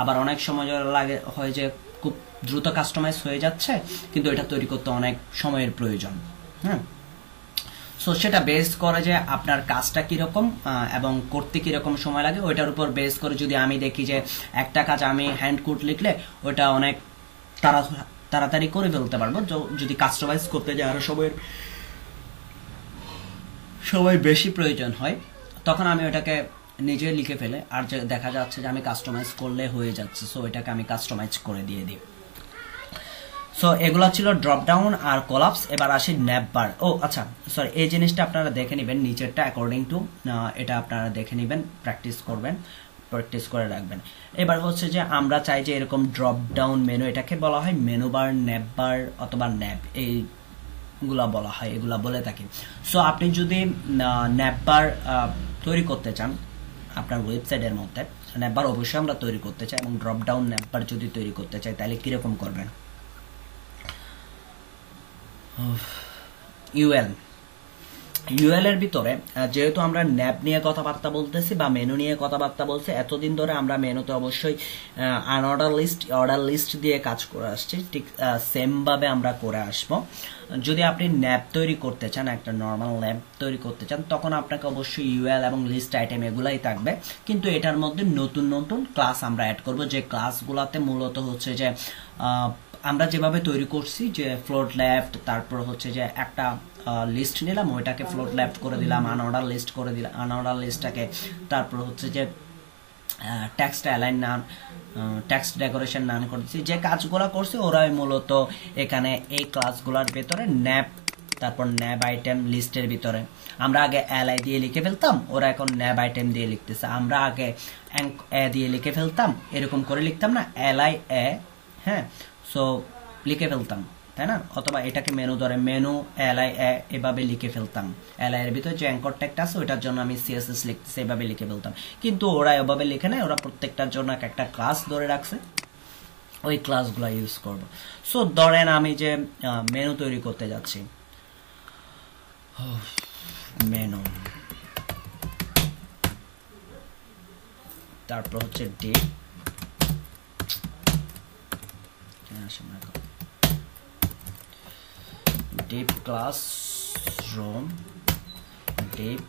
আবার অনেক সময় লাগে হয় যে খুব দ্রুত কাস্টমাইজ হয়ে যাচ্ছে, কিন্তু এটা তৈরি করতে অনেক সময়ের প্রয়োজন। হ্যাঁ, সো সেটা বেস করে যে আপনার কাজটা কিরকম এবং করতে কিরকম সময় লাগে, ওইটার উপর বেস করে যদি আমি দেখি যে একটা কাজ আমি হ্যান্ড কোড লিখলে ওইটা অনেক তাড়াতাড়ি করে ফেলতে পারবো, যদি কাস্টমাইজ করতে যায় আরো সময় বেশি প্রয়োজন হয়, তখন আমি ওটাকে নিজে লিখে ফেলে, আর যে দেখা যাচ্ছে যে আমি কাস্টমাইজ করলে হয়ে যাচ্ছে, সো এটাকে আমি কাস্টমাইজ করে দিয়ে দিই। সো এগুলা ছিল ড্রপ ডাউন আর কোলাপস। এবার আসি ন্যাপ বার। ও আচ্ছা, সরি, এই জিনিসটা আপনারা দেখে নেবেন, নিচেরটা অ্যাকর্ডিং টু এটা আপনারা দেখে নেবেন, প্র্যাকটিস করবেন, প্র্যাকটিস করে রাখবেন। এবার হচ্ছে যে আমরা চাই যে এরকম ড্রপ ডাউন মেনু, এটাকে বলা হয় মেনু বার, ন্যাপ বার অথবা ন্যাপ, এইগুলা বলা হয়, এগুলা বলে থাকি। সো আপনি যদি ন্যাপ বার তৈরি করতে চান আপনার ওয়েবসাইটের মধ্যে, ন্যাপ বার অবশ্যই আমরা তৈরি করতে চাই, এবং ড্রপ ডাউন ন্যাপ বার যদি তৈরি করতে চাই তাহলে কিরকম করবেন? ইউএল এর ভিতরে যেহেতু আমরা ন্যাপ নিয়ে কথাবার্তা বলতেছি বা মেনু নিয়ে কথাবার্তা বলছি, এতদিন ধরে আমরা মেনুতে অবশ্যই আনঅর্ডার লিস্ট, অর্ডার লিস্ট দিয়ে কাজ করে আসছি, ঠিক সেম ভাবে আমরা করে আসবো। যদি আপনি ন্যাপ তৈরি করতে চান, একটা নর্মাল ন্যাপ তৈরি করতে চান, তখন আপনাকে অবশ্যই ইউএল এবং লিস্ট আইটেম এগুলাই থাকবে, কিন্তু এটার মধ্যে নতুন নতুন ক্লাস আমরা অ্যাড করব, যে ক্লাসগুলোতে মূলত হচ্ছে যে আমরা যেভাবে তৈরি করছি, যে ফ্লোট লেফট, তারপর হচ্ছে যে একটা লিস্ট নিলাম, ওইটাকে ফ্লোট লেফট করে দিলাম, আনঅর্ডার লিস্ট করে দিলাম, আনঅর্ডার লিস্টটাকে তারপর হচ্ছে যে টেক্সট অ্যালাইন নান, টেক্সট ডেকোরেশন নান করছি, যে কাজগুলো করছি ওরাই মূলত এখানে এই ক্লাসগুলোর ভেতরে ন্যাপ, তারপর ন্যাব আইটেম লিস্টের ভিতরে আমরা আগে এলআই দিয়ে লিখে ফেলতাম, ওরা এখন ন্যাব আইটেম দিয়ে লিখতেছে। আমরা আগে এ দিয়ে লিখে ফেলতাম, এরকম করে লিখতাম না, এলআই এ, হ্যাঁ, সো লিখে ফেলতাম, তাই না? অথবা এটাকে মেনু ধরে মেনু এলআই এ এভাবে লিখে ফেলতাম, এলআই এর ভিতরে যে অ্যাঙ্কর ট্যাগটা আছে ওইটার জন্য আমি সিএসএস লিখতেছি, এভাবে লিখে ফেলতাম। কিন্তু ওরা এভাবে লিখে নেয়, ওরা প্রত্যেকটার জন্য একটা ক্লাস ধরে রাখছে, ওই ক্লাসগুলো ইউজ করব। সো ধরেন আমি যে মেনু তৈরি করতে যাচ্ছি, মেনু, তারপর হচ্ছে deep, deep class room, deep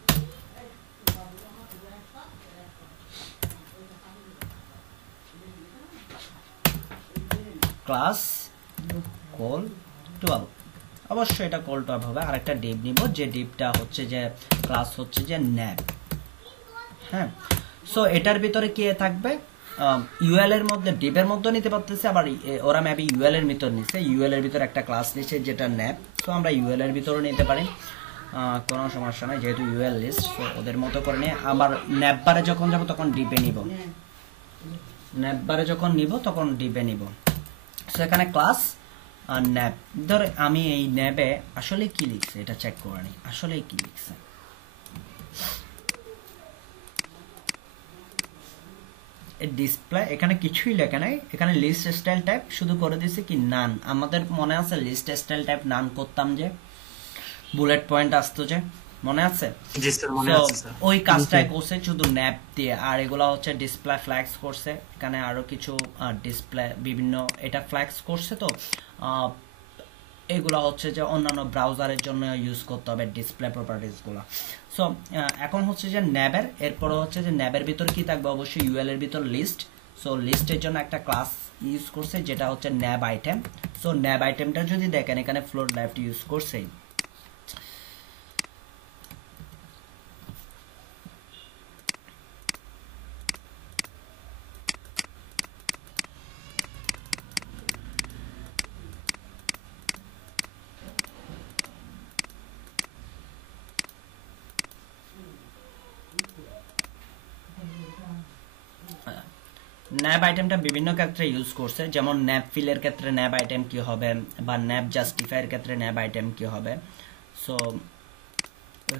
class call 12, অবশ্যই এটা কল 12 হবে। আরেকটা ডিপ নিব, যে ডিপটা হচ্ছে যে ক্লাস হচ্ছে যে ন্যাব। হ্যাঁ, সো এটার ভিতরে কি থাকবে, ইউএল এর মধ্যে ডিপের মধ্যে নিতে পারতেছে, আবার ওরা মেবি ইউএল এর ভিতর নিচ্ছে, ইউএল এর ভিতর একটা ক্লাস নিচ্ছে যেটা ন্যাপ, তো আমরা ইউএল এর ভিতরে নিতে পারি, কোনো সমস্যা নাই, যেহেতু ইউএল লিস্ট, তো ওদের মতো করে নিয়ে আবার ন্যাপ বারে যখন যাব তখন ডিপে নিব, ন্যাপ বারে যখন নিব তখন ডিপে নিব। সো এখানে ক্লাস আর ন্যাপ, ধর আমি এই ন্যাপে আসলে কি লিখছে এটা চেক করে নিই, আসলে কি লিখছে। ডিসপ্লে এখানে কিছুই লেখা নাই, এখানে লিস্ট স্টাইল টাইপ শুধু করে দিয়েছে কি নান। আমাদের মনে আছে লিস্ট স্টাইল টাইপ নান করতাম, যে বুলেট পয়েন্ট আসতো, যে মনে আছে, জি স্যার মনে So, আছে স্যার। ওই কাজটাই করছে শুধু ন্যাপ দিয়ে। আর এগুলা হচ্ছে ডিসপ্লে ফ্ল্যাক্স করছে, এখানে আরো কিছু ডিসপ্লে বিভিন্ন এটা ফ্ল্যাক্স করছে, তো এগুলা হচ্ছে যে অন্যান্য ব্রাউজারের জন্য ইউজ করতে হবে ডিসপ্লে প্রপার্টিজ গুলা। সো এখন হচ্ছে যে ন্যাবের, এরপরে হচ্ছে যে ন্যাবের ভিতর কি থাকবে, অবশ্যই ইউএল এর ভিতর লিস্ট। সো লিস্টের জন্য একটা ক্লাস ইউজ করছে যেটা হচ্ছে ন্যাব আইটেম। সো ন্যাব আইটেমটা যদি দেখেন এখানে ফ্লোর লেফট ইউজ করছে। ন্যাব আইটেমটা বিভিন্ন ক্ষেত্রে ইউজ করছে, যেমন ন্যাব ফিলের ক্ষেত্রে ন্যাব আইটেম কি হবে, বা ন্যাব জাস্টিফায়ার ক্ষেত্রে ন্যাব আইটেম কি হবে। সো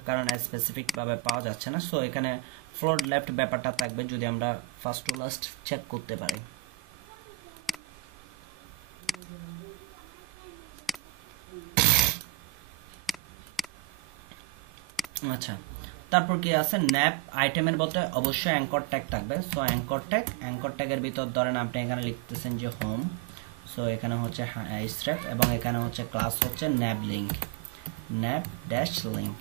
কারণ স্পেসিফিক ভাবে পাওয়া যাচ্ছে না, সো এখানে ফ্লোর লেফট ব্যাপারটা থাকবে যদি আমরা ফার্স্ট টু লাস্ট চেক করতে পারি। আচ্ছা, তারপর কি আছে, ন্যাপ আইটেমের মধ্যে অবশ্যই অ্যাঙ্কর ট্যাগ থাকবে। সো অ্যাঙ্কর ট্যাগের ভিতর ধরেন আপনি এখানে লিখতেছেন যে হোম, সো এখানে হচ্ছে স্ট্র্যাপ, এবং এখানে হচ্ছে ক্লাস হচ্ছে nav link, nav dash link.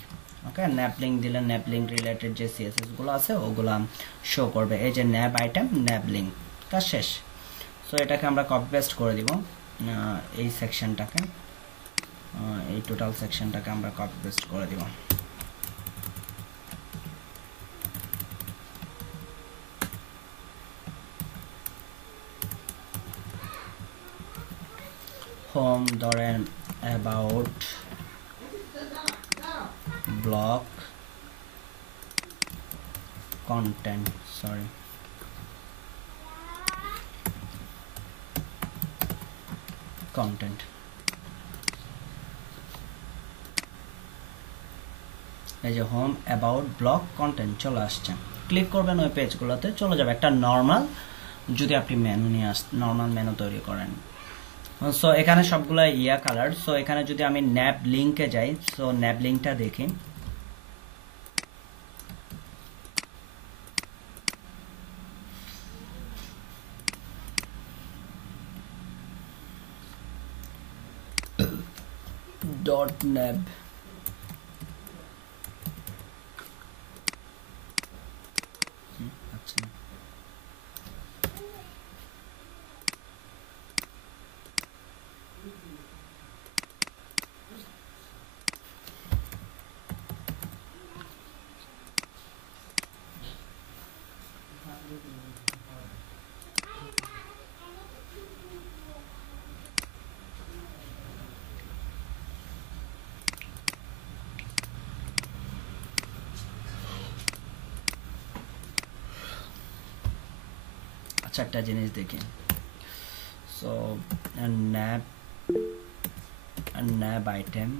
Okay, nav link দিলে ন্যাপ লিঙ্ক রিলেটেড যে সিএসএস গুলো আছে ওগুলো শো করবে। এই যে ন্যাপ আইটেম ন্যাপ লিঙ্ক, কাজ শেষ। সো এটাকে আমরা কপি পেস্ট করে দিব, এই সেকশনটাকে, এই টোটাল সেকশনটাকে আমরা কপি পেস্ট করে দিব। হোম ধরেন about block content, sorry content, এই যে হোম অ্যাবাউট ব্লক কন্টেন্ট চলে আসছে। ক্লিক করবেন ওই পেজগুলোতে, চলে যাবে একটা নর্মাল, যদি আপনি মেনু নিয়ে নর্মাল মেনু তৈরি করেন। সো এখানে সবগুলো ইয়া কালার। সো এখানে যদি আমি ন্যাপ লিঙ্কে যাই, সো ন্যাপ লিঙ্কটা দেখি, ডট ন্যাব, আচ্ছা আচ্ছা, একটা জিনিস দেখি। So nav nav item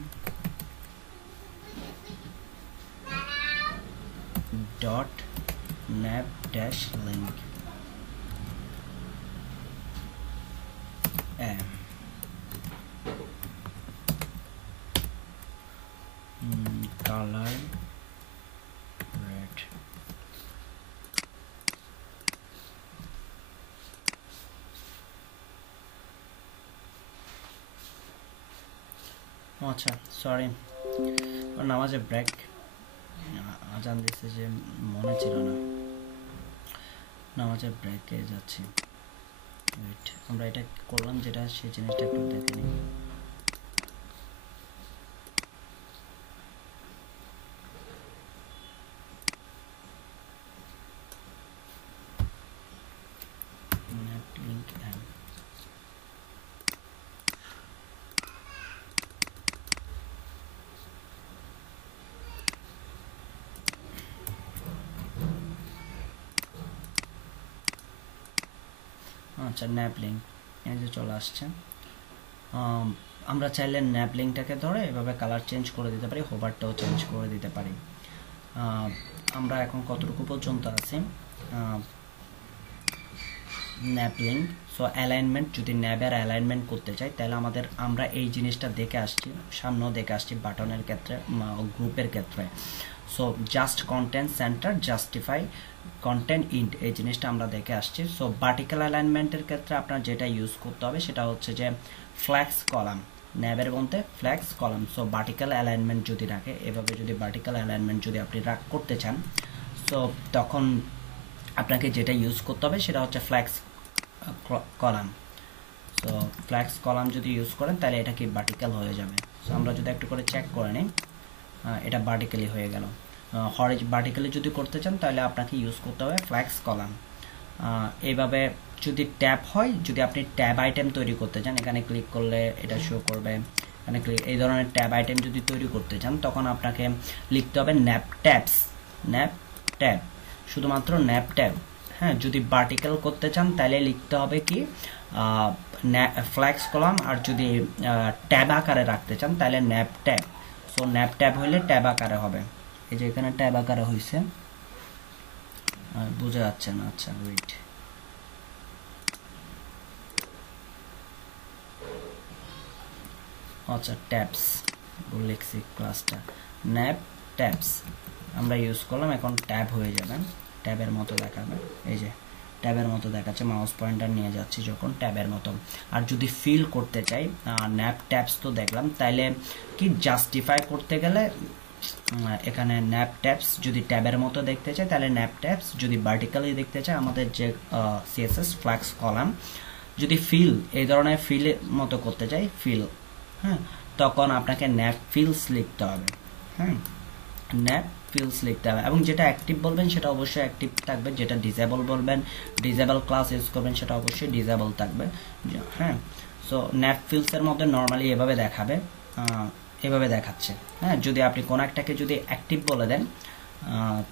dot nav dash link, colour red, আচ্ছা সরি, নামাজে ব্রেক আজান দিচ্ছে যে মনে ছিল না, নামাজের ব্রেকে যাচ্ছি। ওয়েট, আমরা এটা করলাম যেটা, সেই জিনিসটা একটু দেখে নিই। আচ্ছা ন্যাপ লিঙ্ক এই যে চলে আসছে। আমরা চাইলে ন্যাপ লিঙ্কটাকে ধরে এভাবে কালার চেঞ্জ করে দিতে পারি, হোভারটাও চেঞ্জ করে দিতে পারি। আমরা এখন কতটুকু পর্যন্ত আছি, ন্যাপ লিঙ্ক। সো অ্যালাইনমেন্ট, যদি ন্যাবের অ্যালাইনমেন্ট করতে চাই তাহলে আমরা এই জিনিসটা দেখে আসছি, সামনেও দেখে আসছি বাটনের ক্ষেত্রে, গ্রুপের ক্ষেত্রে। So just content centre, justify content int, এই জিনিসটা আমরা দেখে আসছি। সো ভার্টিক্যাল অ্যালাইনমেন্টের ক্ষেত্রে আপনার যেটা ইউজ করতে হবে সেটা হচ্ছে যে ফ্ল্যাক্স কলাম, ন্যাবের মধ্যে flax column. So vertical alignment যদি রাখে, এভাবে যদি ভার্টিক্যাল অ্যালাইনমেন্ট যদি আপনি করতে চান, সো তখন আপনাকে যেটা ইউজ করতে হবে সেটা হচ্ছে flax column. So flax column যদি ইউজ করেন তাহলে এটা কি ভার্টিক্যাল হয়ে যাবে। সো আমরা যদি একটু করে চেক করে নিই, এটা ভার্টিক্যালি হয়ে গেল। ভার্টিক্যালি যদি করতে চান তাহলে আপনাকে ইউজ করতে হবে ফ্ল্যাক্স কলাম। এইভাবে যদি ট্যাব হয়, যদি আপনি ট্যাব আইটেম তৈরি করতে চান, এখানে ক্লিক করলে এটা শো করবে, এখানে এই ধরনের ট্যাব আইটেম যদি তৈরি করতে চান তখন আপনাকে লিখতে হবে ন্যাপ ট্যাবস, ন্যাপ ট্যাব, শুধুমাত্র ন্যাপ ট্যাব। হ্যাঁ, যদি ভার্টিক্যাল করতে চান তাহলে লিখতে হবে কি ফ্ল্যাক্স কলাম, আর যদি ট্যাব আকারে রাখতে চান তাহলে nap tab. So nap tab হইলে ট্যাব আকারে হবে, এই যে এখানে ট্যাব আকারে হয়েছে, বোঝা যাচ্ছে না। আচ্ছা ওয়েট, আচ্ছা ট্যাবস লিখছি, ক্লাসটা ন্যাপ ট্যাবস আমরা ইউজ করলাম, এখন ট্যাব হয়ে যাবে, ট্যাবের মতো দেখাবে, এই যে ট্যাবের মতো দেখাচ্ছে, মাউস পয়েন্টার নিয়ে যাচ্ছি যখন ট্যাবের মতো। আর যদি ফিল করতে চাই, ন্যাপ ট্যাবস তো দেখলাম, তাইলে কি জাস্টিফাই করতে গেলে এখানে ন্যাপ ট্যাবস, যদি ট্যাবের মতো দেখতে চাই তাহলে ন্যাপ ট্যাবস, যদি ভার্টিক্যালি দেখতে চাই আমাদের যে সিএসএস ফ্ল্যাক্স কলাম, যদি ফিল এই ধরনের ফিলের মতো করতে চাই ফিল, হ্যাঁ, তখন আপনাকে ন্যাপ ফিলস লিখতে হবে। হ্যাঁ, ন্যাপ ফিলস লিখতে হবে, এবং যেটা অ্যাক্টিভ বলবেন সেটা অবশ্যই অ্যাক্টিভ থাকবে, যেটা ডিসেবল বলবেন, ডিসেবল ক্লাস ইউজ করবেন সেটা অবশ্যই ডিসেবল থাকবে। হ্যাঁ, সো ন্যাপ ফিলসের মধ্যে নর্মালি এভাবে দেখাবে, এভাবে দেখাচ্ছে। হ্যাঁ, যদি আপনি কোনো একটাকে যদি অ্যাক্টিভ বলে দেন,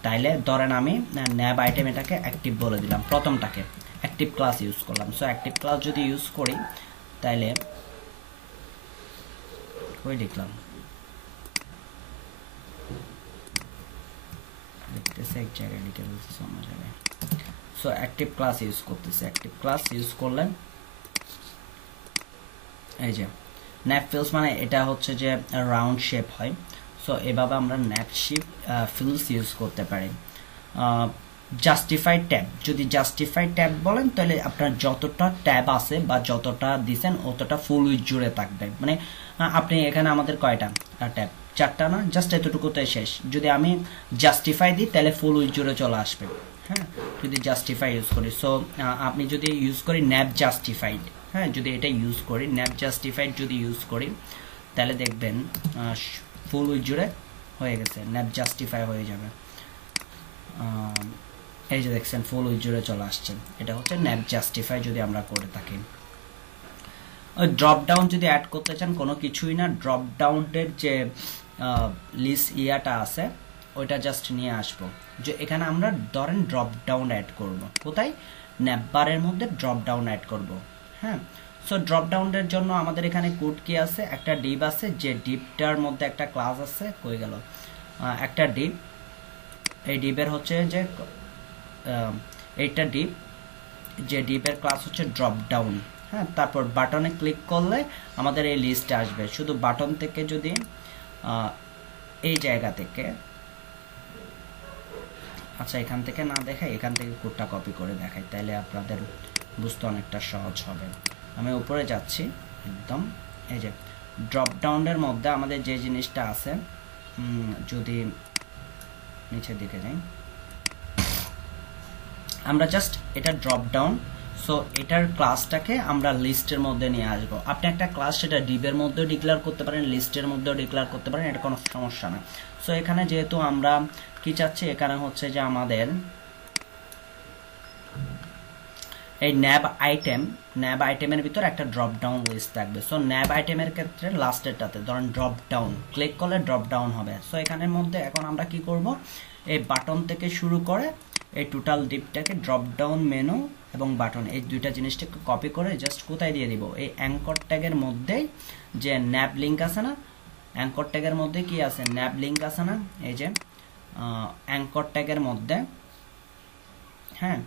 তাইলে ধরেন আমি ন্যাব আইটেম এটাকে অ্যাক্টিভ বলে দিলাম, প্রথমটাকে অ্যাক্টিভ ক্লাস ইউজ করলাম। সো অ্যাক্টিভ ক্লাস যদি ইউজ করি তাইলে ওই লিখলাম, লিখতেছে এক জায়গায় লিখে বলতেছে অন্য জায়গায়। সো অ্যাক্টিভ ক্লাস ইউজ করতেছে, অ্যাক্টিভ ক্লাস ইউজ করলেন, এই যে ন্যাপ ফিলস মানে এটা হচ্ছে যে রাউন্ড শেপ হয়। সো এভাবে আমরা ন্যাপ শেপ ফিলস ইউজ করতে পারি। জাস্টিফাই ট্যাব, যদি জাস্টিফাই ট্যাব বলেন তাহলে আপনার যতটা ট্যাব আছে বা যতটা দিছেন অতটা ফুল উইথ জুড়ে থাকবে, মানে আপনি এখানে আমাদের কয়টা ট্যাব, চারটা না, জাস্ট এতটুকুতে শেষ। যদি আমি জাস্টিফাই দিই তাহলে ফুল উইথ জুড়ে চলে আসবে। হ্যাঁ, যদি জাস্টিফাই ইউজ করি, সো আপনি যদি ইউজ করি ন্যাপ জাস্টিফাইড, হ্যাঁ, যদি এটা ইউজ করি ন্যাপ জাস্টিফাইড যদি ইউজ করি তাহলে দেখবেন ফুল উইথ জুড়ে হয়ে গেছে, ন্যাপ জাস্টিফাই হয়ে যাবে। এই যে দেখছেন ফুল উইথ জুড়ে চলে আসছে, এটা হচ্ছে ন্যাপ জাস্টিফাই যদি আমরা করে থাকি। ওই ড্রপ ডাউন যদি অ্যাড করতে চান, কোনো কিছুই না, ড্রপ ডাউনের যে লিস্ট ইয়াটা আছে ওইটা জাস্ট নিয়ে আসবো, যে এখানে আমরা ধরেন ড্রপ ডাউন অ্যাড করব, কোথায়, ন্যাপ বারের মধ্যে ড্রপ ডাউন অ্যাড করব। হ্যাঁ, সো ড্রপ ডাউনের জন্য আমাদের এখানে কোড কি আছে, একটা ডিপ আছে, যে ডিপটার মধ্যে একটা ক্লাস আছে, কই গেল, একটা ডিপ, এই ডিপের হচ্ছে যে এইটা ডিপ, যে ডিপের ক্লাস হচ্ছে ড্রপ ডাউন। হ্যাঁ, তারপর বাটনে ক্লিক করলে আমাদের এই লিস্টে আসবে, শুধু বাটন থেকে যদি এই জায়গা থেকে, আচ্ছা এখান থেকে না দেখাই, এখান থেকে কোডটা কপি করে দেখাই, তাহলে আপনাদের বুঝতে অনেকটা সহজ হবে। আমি উপরে যাচ্ছি একদম, এই যে ড্রপ ডাউনের মধ্যে আমাদের যে জিনিসটা আছে, যদি নিচের দিকে যাই, আমরা জাস্ট এটা ড্রপ ডাউন, সো এটার ক্লাসটাকে আমরা লিস্টের মধ্যে নিয়ে আসবো। আপনি একটা ক্লাস সেটা ডিপের মধ্যেও ডিক্লেয়ার করতে পারেন, লিস্টের মধ্যেও ডিক্লেয়ার করতে পারেন, এটা কোনো সমস্যা না। সো এখানে যেহেতু আমরা কি চাচ্ছি, এখানে হচ্ছে যে আমাদের এই ন্যাব আইটেমের ভিতর একটা ড্রপ ডাউন লিস্ট থাকবে। সো ন্যাব আইটেমের ক্ষেত্রে লাস্টেরটাতে ধরেন ড্রপ ডাউন ক্লিক করলে ড্রপ ডাউন হবে। সো এখানের মধ্যে এখন আমরা কি করব, এই বাটন থেকে শুরু করে এই টোটাল ডিপটাকে ড্রপ ডাউন মেনু এবং বাটন এই দুইটা জিনিসটাকে কপি করে জাস্ট কোথায় দিয়ে দিব, এই অ্যাঙ্কর ট্যাগের মধ্যেই যে ন্যাব লিঙ্ক আছে না, অ্যাঙ্কর ট্যাগের মধ্যে কি আছে, ন্যাব লিঙ্ক আছে না, এই যে অ্যাঙ্কর ট্যাগের মধ্যে, হ্যাঁ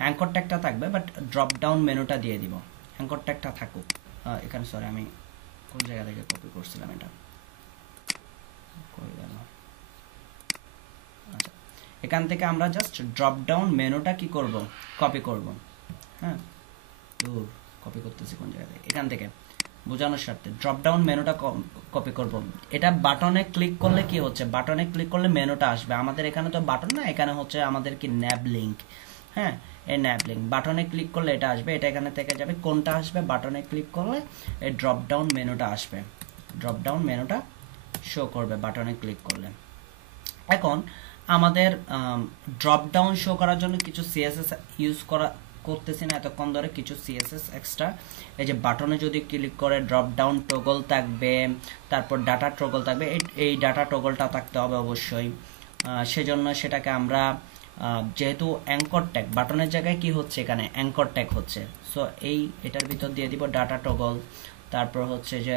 অ্যাঙ্কর ট্যাগটা থাকবে বাট ড্রপ ডাউন মেনুটা দিয়ে দিব, অ্যাঙ্কর ট্যাগটা থাকুক এখানে। সরি আমি কোন জায়গা থেকে কপি করছিলাম এটা, কই গেল, আচ্ছা এখান থেকে আমরা জাস্ট ড্রপ ডাউন মেনুটা কি করব, কপি করব। হ্যাঁ দূর কপি করতেছি কোন জায়গা থেকে, এখান থেকে বোঝানোর স্বার্থে ড্রপ ডাউন মেনুটা কপি করব। এটা বাটনে ক্লিক করলে কি হচ্ছে, বাটনে ক্লিক করলে মেনুটা আসবে, আমাদের এখানে তো বাটন না, এখানে হচ্ছে আমাদের কি ন্যাব লিঙ্ক। হ্যাঁ এই ন্যাব লিঙ্ক বাটনে ক্লিক করলে এটা আসবে, এটা এখানে থেকে যাবে, কোনটা আসবে, বাটনে ক্লিক করলে এই ড্রপ ডাউন মেনুটা আসবে, ড্রপ ডাউন মেনুটা শো করবে বাটনে ক্লিক করলে। এখন আমাদের ড্রপ ডাউন শো করার জন্য কিছু সিএসএস ইউজ করতেছি না এতক্ষণ ধরে, কিছু সিএসএস এক্সট্রা। এই যে বাটনে যদি ক্লিক করে ড্রপ ডাউন টগল থাকবে, তারপর ডাটা টগল থাকবে, এই ডাটা টগলটা থাকতে হবে অবশ্যই। সেজন্য সেটাকে আমরা যেহেতু অ্যাঙ্কর ট্যাগ বাটনের জায়গায় কি হচ্ছে, এখানে অ্যাঙ্কর ট্যাগ হচ্ছে, সো এটার ভিতর দিয়ে দিব ডাটা টগল। তারপর হচ্ছে যে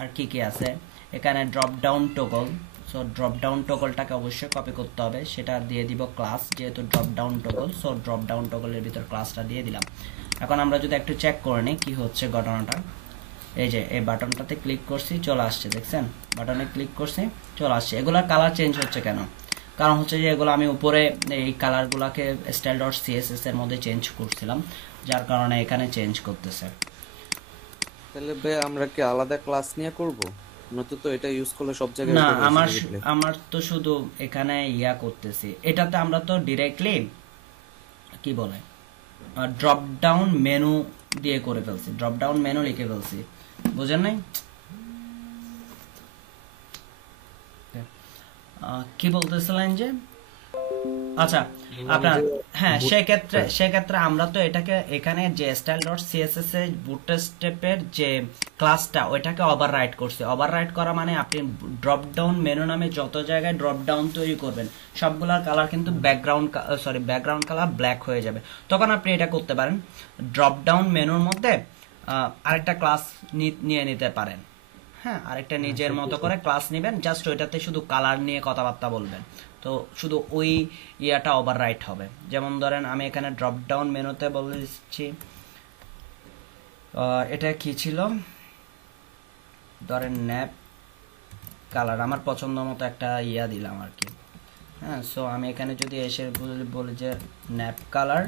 আর কি কি আছে এখানে, drop down toggle, so drop down টগলটাকে অবশ্যই কপি করতে হবে, সেটা দিয়ে দিব ক্লাস, যেহেতু drop down toggle, so drop down টগলের ভিতর ক্লাসটা দিয়ে দিলাম। এখন আমরা যদি একটু চেক করে নিই কি হচ্ছে ঘটনাটা, এই যে এই বাটনটাতে ক্লিক করছি চলে আসছে, দেখছেন বাটনে ক্লিক করছি চলে আসছে। এগুলার কালার চেঞ্জ হচ্ছে কেন, কারণ হচ্ছে যে এগুলো আমি উপরে এই কালারগুলোকে style.css এর মধ্যে চেঞ্জ করছিলাম, যার কারণে এখানে চেঞ্জ করতেছে। তাহলে ভাই আমরা কি আলাদা ক্লাস নিয়ে করব, নয়তো তো এটা ইউজ করলে সব জায়গায় না এটা আমার হয়ে যাবে। আমার তো শুধু এখানে ইয়া করতেছি, এটাতে আমরা তো ডিরেক্টলি কি বলে ড্রপ ডাউন মেনু দিয়ে করে ফেলছি, ড্রপ ডাউন মেনু লিখে ফেলছি, বুঝেন নাই? কি বলতেছিলেন যে, আচ্ছা আপনার, হ্যাঁ সেক্ষেত্রে আমরা তো এটাকে এখানে যে style.css এর বুটস্ট্র্যাপের যে ক্লাসটা ওইটাকে ওভাররাইট করছি। ওভাররাইট করা মানে আপনি ড্রপ ডাউন মেনু নামে যত জায়গায় ড্রপ ডাউন তৈরি করবেন সবগুলোর কালার কিন্তু ব্যাকগ্রাউন্ড কালার ব্ল্যাক হয়ে যাবে। তখন আপনি এটা করতে পারেন, ড্রপ ডাউন মেনুর মধ্যে আরেকটা ক্লাস নিয়ে নিতে পারেন। হ্যাঁ আরেকটা নিজের মতো করে ক্লাস নেবেন, জাস্ট ওইটাতে শুধু কালার নিয়ে কথাবার্তা বলবেন, তো শুধু ওই ইয়াটা ওভাররাইট হবে। যেমন ধরেন আমি এখানে ড্রপ ডাউন মেনুতে বলে দিচ্ছি, এটা কি ছিল, ধরেন ন্যাপ কালার, আমার পছন্দ মতো একটা ইয়া দিলাম আর কি। হ্যাঁ সো আমি এখানে যদি এসে বলি যে nap colour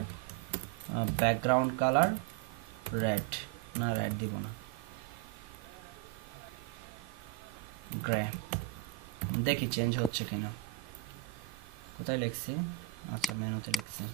background colour red, না রেড দিব না, গ্রে, দেখি চেঞ্জ হচ্ছে কিনা। কোথায় লিখছি, আচ্ছা মেনুতে লিখছি।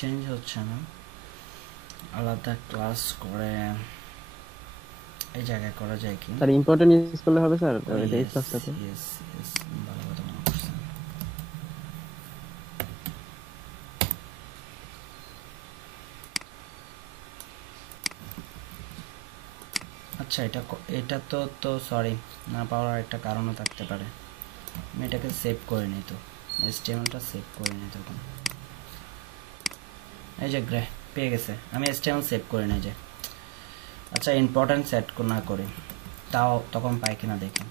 চেঞ্জ হচ্ছে না, আলাদা ক্লাস করে এই জায়গায় করা যায় কি? স্যার ইম্পর্টেন্ট ইউজ করলে হবে স্যার এই ক্লাসটাতে? ইয়েস ভালো কথা মনে করছেন। আচ্ছা এটা তো সরি না পাওয়ার একটা কারণও থাকতে পারে, আমি এটাকে সেভ করে নিই, তো HTML-টা সেভ করে নিই তখন। এই যে গ্রে পেয়ে গেছে, আমি HTML সেভ করে নিই যে। আচ্ছা ইম্পর্টেন্ট সেট না করি তাও তখন পাই কিনা দেখি,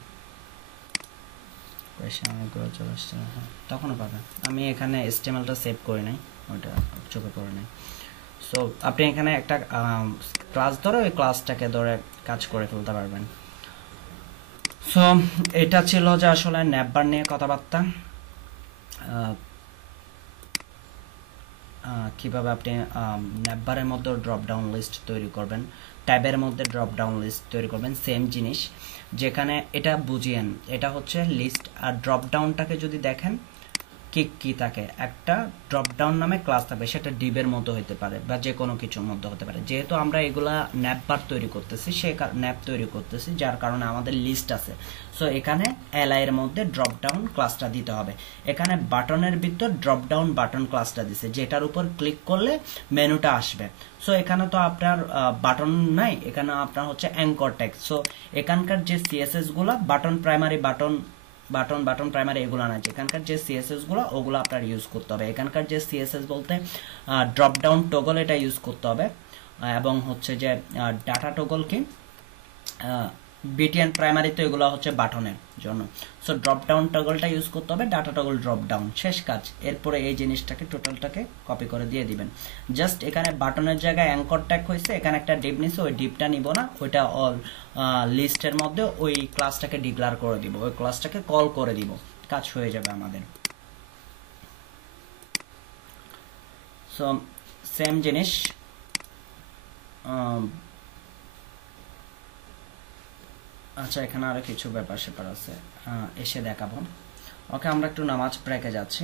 কোয়েশ্চেন অনেকগুলো চলে আসছে, হ্যাঁ তখনও পাবেন। আমি এখানে HTML-টা সেভ করে নিই, ওইটা চোখে পড়ে নেই। সো আপনি এখানে একটা ক্লাস ধরে ওই ক্লাসটাকে ধরে কাজ করে ফেলতে পারবেন। সো এটা ছিল যে আসলে ন্যাপবার নিয়ে কথাবার্তা, কিভাবে আপনি ন্যাপবারের মধ্যে ড্রপ ডাউন লিস্ট তৈরি করবেন। ট্যাবের মধ্যে ড্রপ ডাউন লিস্ট তৈরি করবেন, সেম জিনিস। যেখানে এটা বুঝিয়েন, এটা হচ্ছে লিস্ট, আর ড্রপ ডাউনটাকে যদি দেখেন কি থাকে, একটা ড্রপ ডাউন নামে ক্লাস থাকবে, সেটা ডিবের মতো হতে পারে বা যে কোনো কিছুর মধ্যে হতে পারে। যেহেতু আমরা এগুলা ন্যাপ বার তৈরি করতেছি, ন্যাপ তৈরি করতেছি, যার কারণে আমাদের লিস্ট আছে। সো এখানে এলআই এর মধ্যে ড্রপ ডাউন ক্লাসটা দিতে হবে। এখানে বাটনের ভিতর ড্রপ ডাউন বাটন ক্লাসটা দিছে, যেটার উপর ক্লিক করলে মেনুটা আসবে। সো এখানে তো আপনার বাটন নাই, এখানে আপনার হচ্ছে অ্যাঙ্কর টেক্সট। সো এখানকার যে সিএসএস গুলা বাটন প্রাইমারি বাটন প্রাইমারি এগুলো না, এখানকার যে সিএসএস গুলো ওগুলো আপনার ইউজ করতে হবে। এখানকার যে সিএসএস বলতে ড্রপ ডাউন টগল, এটা ইউজ করতে হবে, এবং হচ্ছে যে ডাটা টগল কি বিটিএন প্রাইমারি, তো এগুলো হচ্ছে বাটনের জন্য। সো ড্রপ ডাউন টগলটা ইউজ করতে হবে, ডাটা টগল ড্রপ ডাউন, শেষ কাজ। এরপরে এই জিনিসটাকে টোটালটাকে কপি করে দিয়ে দিবেন। জাস্ট এখানে বাটনের জায়গায় অ্যাঙ্কর ট্যাগ হয়েছে, এখানে একটা ডিপ নিছে, ওই ডিপটা নিব না, ওইটা অল লিস্টের মধ্যে ওই ক্লাসটাকে ডিক্লেয়ার করে দিব, ওই ক্লাসটাকে কল করে দিব, কাজ হয়ে যাবে আমাদের। সো সেম জিনিস, আচ্ছা এখানে আরো কিছু ব্যাপার স্যাপার আছে, এসে দেখাবো। ওকে, আমরা একটু নামাজ ব্রেকে যাচ্ছি।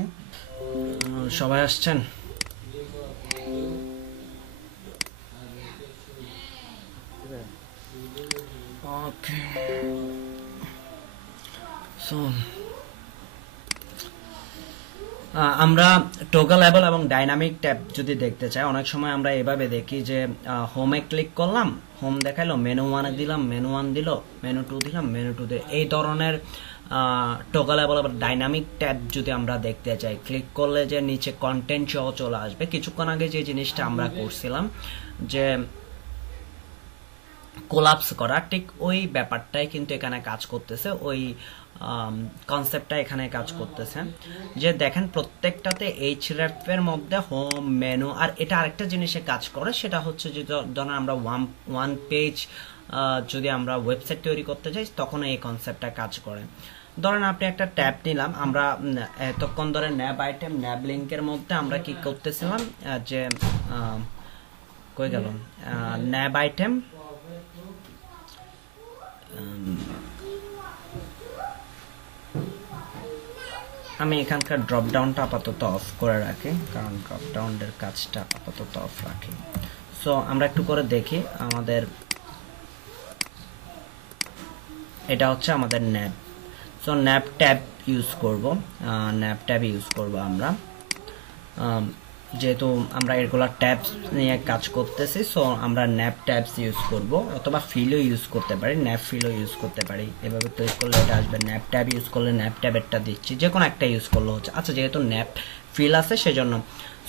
সবাই আসছেন? ওকে, সো আমরা টগলেবল এবং ডাইনামিক ট্যাব যদি দেখতে চাই, অনেক সময় আমরা এভাবে দেখি যে হোমে ক্লিক করলাম, হোম দেখাইলো, মেনু ওয়ানে দিলাম, মেনু ওয়ান দিল, মেনু টু দিলাম, মেনু টু দিল। এই ধরনের টগলেবল বা ডাইনামিক ট্যাব যদি আমরা দেখতে চাই, ক্লিক করলে যে নিচে কন্টেন্ট সহ চলে আসবে। কিছুক্ষণ আগে যে জিনিসটা আমরা করছিলাম যে কোলাপস করা, ঠিক ওই ব্যাপারটাই কিন্তু এখানে কাজ করতেছে, ওই কনসেপ্টটা এখানে কাজ করতেছে। যে দেখেন প্রত্যেকটাতে এইচরেফ এর মধ্যে হোম, মেনু, আর এটা আরেকটা জিনিসে কাজ করে, সেটা হচ্ছে যে ধরেন আমরা ওয়ান পেজ যদি আমরা ওয়েবসাইট তৈরি করতে চাই, তখন এই কনসেপ্টটা কাজ করে। ধরেন আপনি একটা ট্যাব নিলাম, আমরা এতক্ষণ ধরে ন্যাব আইটেম, ন্যাব লিঙ্কের মধ্যে আমরা কি করতেছিলাম, যে কই গেল ন্যাব আইটেম, আমি এখানকার ড্রপ ডাউনটা আপাতত অফ করে রাখি, কারণ ড্রপ ডাউনের কাজটা আপাতত অফ রাখি। সো আমরা একটু করে দেখি, আমাদের এটা হচ্ছে আমাদের ন্যাব। সো ন্যাব ট্যাব ইউজ করব, ন্যাব ট্যাব ইউজ করব আমরা, যেহেতু আমরা এগুলা ট্যাবস নিয়ে কাজ করতেছি। সো আমরা ন্যাব ট্যাবস ইউজ করব, অথবা ফিলও ইউজ করতে পারি, ন্যাব ফিলও ইউজ করতে পারি। এভাবে ক্লিক করলে এটা আসবে, ন্যাব ট্যাব ইউজ করলে ন্যাব ট্যাবেরটা দিচ্ছি, যে কোনো একটা ইউজ করলে হচ্ছে। আচ্ছা, যেহেতু ন্যাব ফিল আছে সেজন্য।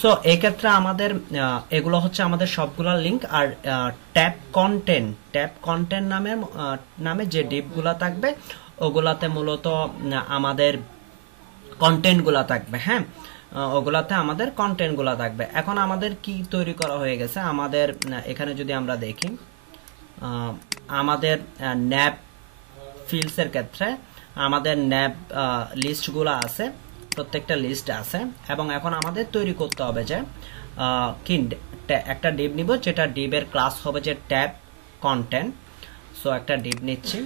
সো এই ক্ষেত্রে আমাদের এগুলো হচ্ছে আমাদের সবগুলা লিঙ্ক। আর ট্যাব কন্টেন্ট নামে যে ডিপগুলা থাকবে, ওগুলাতে মূলত আমাদের কন্টেন্টগুলা থাকবে। হ্যাঁ, ওগুলাতে আমাদের কন্টেন্টগুলা থাকবে। এখন আমাদের কি তৈরি করা হয়ে গেছে, আমাদের এখানে যদি আমরা দেখি, আমাদের ন্যাব ফিল্ডসের ক্ষেত্রে আমাদের ন্যাব লিস্টগুলো আছে, প্রত্যেকটা লিস্ট আছে। এবং এখন আমাদের তৈরি করতে হবে যে কি একটা ডিপ নিব, যেটা ডিপের ক্লাস হবে যে ট্যাব কন্টেন্ট। সো একটা ডিপ নিচ্ছি,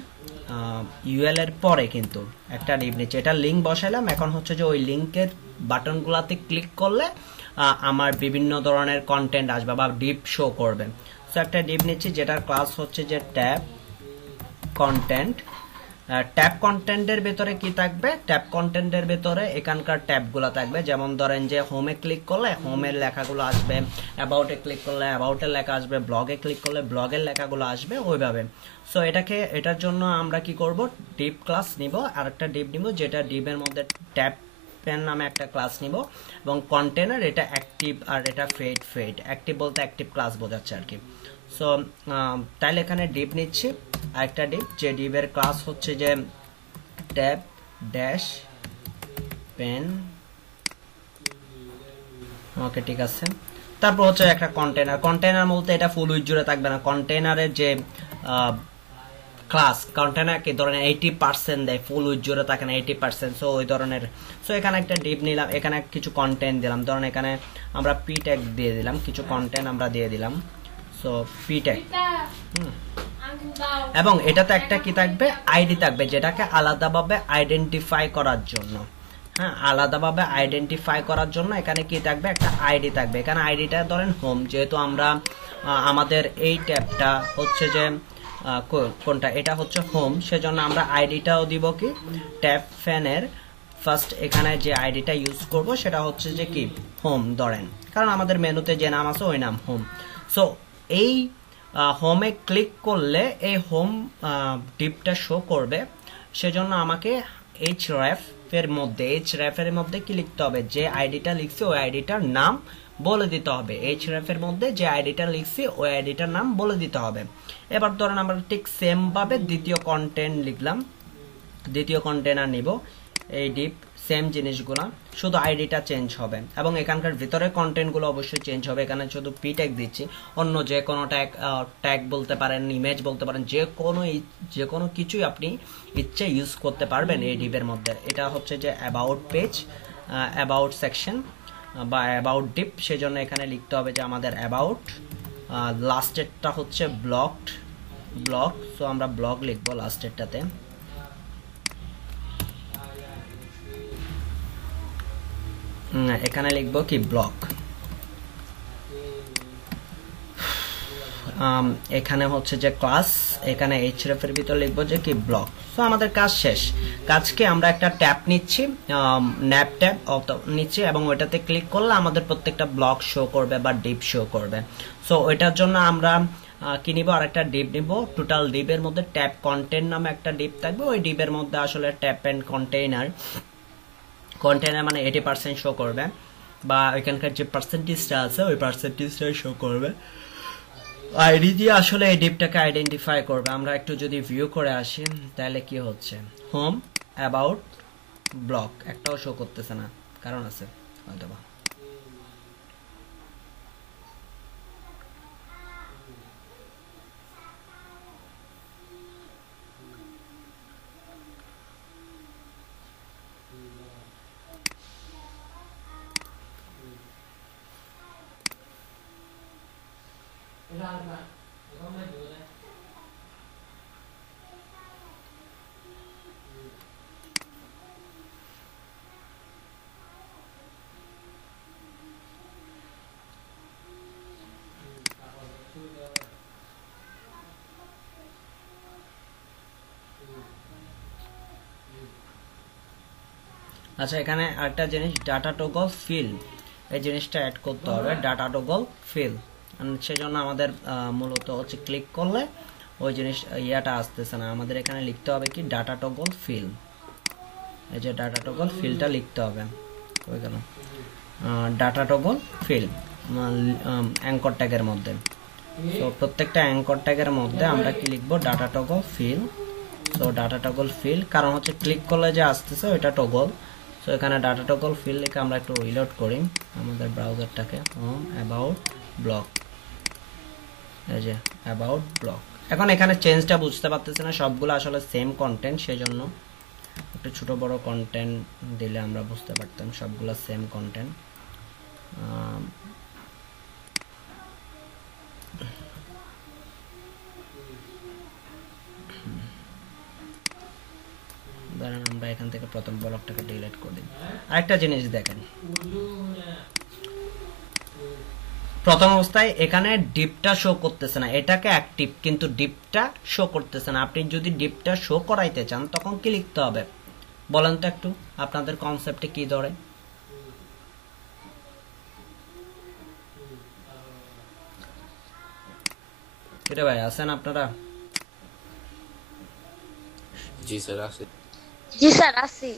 ইউএল এর পরে কিন্তু একটা ডিপ নিচ্ছি, এটা লিঙ্ক বসাইলাম। এখন হচ্ছে যে ওই লিঙ্কের বাটনগুলোতে ক্লিক করলে আমার বিভিন্ন ধরনের কন্টেন্ট আসবে বা ডিপ শো করবে। সো একটা ডিপ নিচ্ছি, যেটার ক্লাস হচ্ছে যে ট্যাব কন্টেন্ট। ট্যাব কন্টেন্টের ভেতরে কি থাকবে, ট্যাব কন্টেন্টের ভেতরে এখানকার ট্যাবগুলো থাকবে। যেমন ধরেন যে হোমে ক্লিক করলে হোমের লেখাগুলো আসবে, অ্যাবাউটে ক্লিক করলে অ্যাবাউটের লেখা আসবে, ব্লগে ক্লিক করলে ব্লগের লেখাগুলো আসবে, ওইভাবে। সো এটার জন্য আমরা কি করব, ডিপ ক্লাস নিব, আর একটা ডিপ নিব, যেটা ডিপের মধ্যে ট্যাব পেন নামে একটা ক্লাস নিব, এবং কন্টেনার এটা অ্যাক্টিভ, আর এটা ফেড। অ্যাক্টিভ বলতে অ্যাক্টিভ ক্লাস বোঝাচ্ছে আর কি। সো তাইলে এখানে ডিপ নিচ্ছি, আরেকটা ডিপ, যে ডিপের ক্লাস হচ্ছে যে ট্যাব ড্যাশ পেন। ওকে, ঠিক আছে। তারপর হচ্ছে একটা কন্টেনার বলতে এটা ফুল উইথ জুড়ে থাকবে না, কন্টেনারের যে ক্লাস, কন্টেনারকে ধরেন 80% দেয়, ফুল উইথ জুড়ে থাকে না 80%। সো ওই ধরনের। সো এখানে একটা ডিপ নিলাম, এখানে কিছু কন্টেন্ট দিলাম, ধরেন এখানে আমরা পি ট্যাগ দিয়ে দিলাম, কিছু কন্টেন্ট আমরা দিয়ে দিলাম। সো পি ট্যাগ, এবং এটাতে একটা কি থাকবে, আইডি থাকবে, যেটাকে আলাদাভাবে আইডেন্টিফাই করার জন্য। হ্যাঁ, আলাদাভাবে আইডেন্টিফাই করার জন্য এখানে কি থাকবে, একটা আইডি থাকবে। এখানে আইডিটা ধরেন হোম, যেহেতু আমরা আমাদের এই ট্যাবটা হচ্ছে যে কোনটা, এটা হচ্ছে হোম, সেজন্য আমরা আইডিটাও দিব কি ট্যাব ফ্যানের ফার্স্ট এখানে যে আইডিটা ইউজ করব সেটা হচ্ছে যে কি হোম ধরেন, কারণ আমাদের মেনুতে যে নাম আছে ওই নাম হোম। সো এই হোমে ক্লিক করলে এই হোম ডিপটা শো করবে, সেজন্য আমাকে href এর মধ্যে কি লিখতে হবে, যে আইডিটা লিখছি ওই আইডিটার নাম বলে দিতে হবে। href এর মধ্যে যে আইডিটা লিখছি ওই আইডিটার নাম বলে দিতে হবে। এবার ধরেন আমরা ঠিক সেম ভাবে দ্বিতীয় কন্টেন্ট লিখলাম, দ্বিতীয় কন্টেনার নিব, এই ডিপ সেম জিনিসগুলা, শুধু আইডিটা চেঞ্জ হবে এবং এখানকার ভিতরে কন্টেন্টগুলো অবশ্যই চেঞ্জ হবে। এখানে শুধু পি ট্যাগ দিচ্ছি, অন্য যে কোনো ট্যাগ বলতে পারেন, ইমেজ বলতে পারেন, যে কোনো কিছুই আপনি ইচ্ছে ইউজ করতে পারবেন এই ডিপের মধ্যে। এটা হচ্ছে যে অ্যাবাউট পেজ, অ্যাবাউট সেকশন বা অ্যাবাউট ডিপ, সেজন্য এখানে লিখতে হবে যে আমাদের অ্যাবাউট, লাস্টেরটা হচ্ছে ব্লক, সো আমরা ব্লক লিখবো লাস্টেরটাতে। এখানে লিখবো কি ব্লক, এখানে হচ্ছে যে ক্লাস, এখানে href এর ভিতর লিখবো যে কি ব্লক। সো আমাদের কাজ শেষ। কাজকে আমরা একটা ট্যাব নিচ্ছি, ন্যাপ ট্যাব নিচ্ছি, এবং ওইটাতে ক্লিক করলে আমাদের প্রত্যেকটা ব্লক শো করবে বা ডিপ শো করবে। সো ওইটার জন্য আমরা কি নিব, আর একটা ডিপ নিব। টোটাল ডিপের মধ্যে ট্যাব কন্টেন্ট নামে একটা ডিপ থাকবে, ওই ডিপের মধ্যে আসলে ট্যাব এন্ড কন্টেইনার মানে 80% শো করবে, বা ওইখানকার যে পার্সেন্টেজটা আছে ওই পার্সেন্টেজটাই শো করবে। আইডি দিয়ে আসলে এই ডিপটাকে আইডেন্টিফাই করবে। আমরা একটু যদি ভিউ করে আসি তাহলে কি হচ্ছে, হোম, অ্যাবাউট, ব্লক একটাও শো করতেছে না, কারণ আছে হয়তোবা। আচ্ছা, এখানে আরেকটা জিনিস, ডাটা টগল ফিল, এই জিনিসটা অ্যাড করতে হবে, ডাটা টগল ফিল। সেজন্য আমাদের মূলত হচ্ছে ক্লিক করলে ওই জিনিস ইয়াটা আসতেছে না, আমাদের এখানে লিখতে হবে কি ডাটা টগল ফিল। এই যে ডাটা টগল ফিলটা লিখতে হবে, হয়ে গেল ডাটা টগল ফিল অ্যাঙ্কর ট্যাগের মধ্যে। তো প্রত্যেকটা অ্যাঙ্কর ট্যাগের মধ্যে আমরা কি লিখবো, ডাটা টগল ফিল। তো ডাটা টগল ফিল, কারণ হচ্ছে ক্লিক করলে যে আসতেছে ওইটা টগল। তো এখানে ডাটা টগল ফিল লিখে আমরা একটু রিলোড করি আমাদের ব্রাউজারটাকে, হোম, অ্যাবাউট, ব্লক, এই যে অ্যাবাউট, ব্লক। এখন এখানে চেঞ্জটা বুঝতে পারতেছি না, সবগুলো আসলে সেম কন্টেন্ট, সেজন্য একটু ছোট বড় কন্টেন্ট দিলে আমরা বুঝতে পারতাম সবগুলো সেম কন্টেন্ট। ধরেন আমরা এখান থেকে প্রথম ব্লকটাকে ডিলিট করে দিই। আরেকটা জিনিস দেখেন, প্রথম অবস্থায় এখানে ডিপটা শো করতেছে না, এটাকে অ্যাক্টিভ, কিন্তু ডিপটা শো করতেছে না। আপনি যদি ডিপটা শো করাইতে চান তখন কি লিখতে হবে বলেন তো একটু, আপনাদের কনসেপ্টে কি ধরে? কিরে ভাই, আছেন আপনারা? জি স্যার আছে। জি স্যার আছি।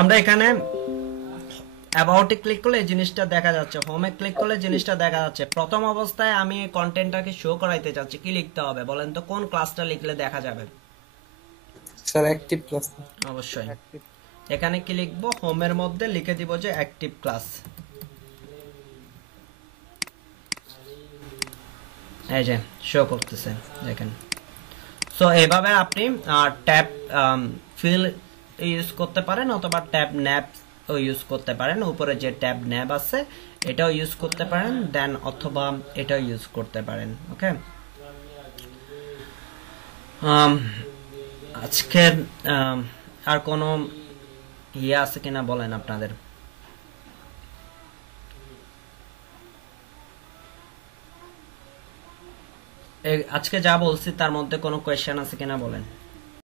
আমরা এখানে অ্যাবাউটে ক্লিক করলে এই জিনিসটা দেখা যাচ্ছে, হোমে ক্লিক করলে জিনিসটা দেখা যাচ্ছে। প্রথম অবস্থায় আমি এই কন্টেন্টটাকে শো করাইতে চাচ্ছি, কি লিখতে হবে বলেন তো, কোন ক্লাসটা লিখলে দেখা যাবে? Sir active class. অবশ্যই এখানে কি লিখবো, হোমের মধ্যে লিখে দিব যে অ্যাক্টিভ ক্লাস। এই যে শো করতেছে দেখেন। সো এইভাবে আপনি ট্যাব ফিল ইউজ করতে পারেন, অথবা ট্যাব ন্যাব ইউজ করতে পারেন। উপরে যে ট্যাব ন্যাব আছে এটাও ইউজ করতে পারেন, দেন অথবা এটাও ইউজ করতে পারেন। ওকে, আজকের আর কোনো ইয়ে আছে কিনা বলেন আপনাদের? আজকে যা বলছি তার মধ্যে কোনো কোয়েশ্চেন আছে কিনা বলেন।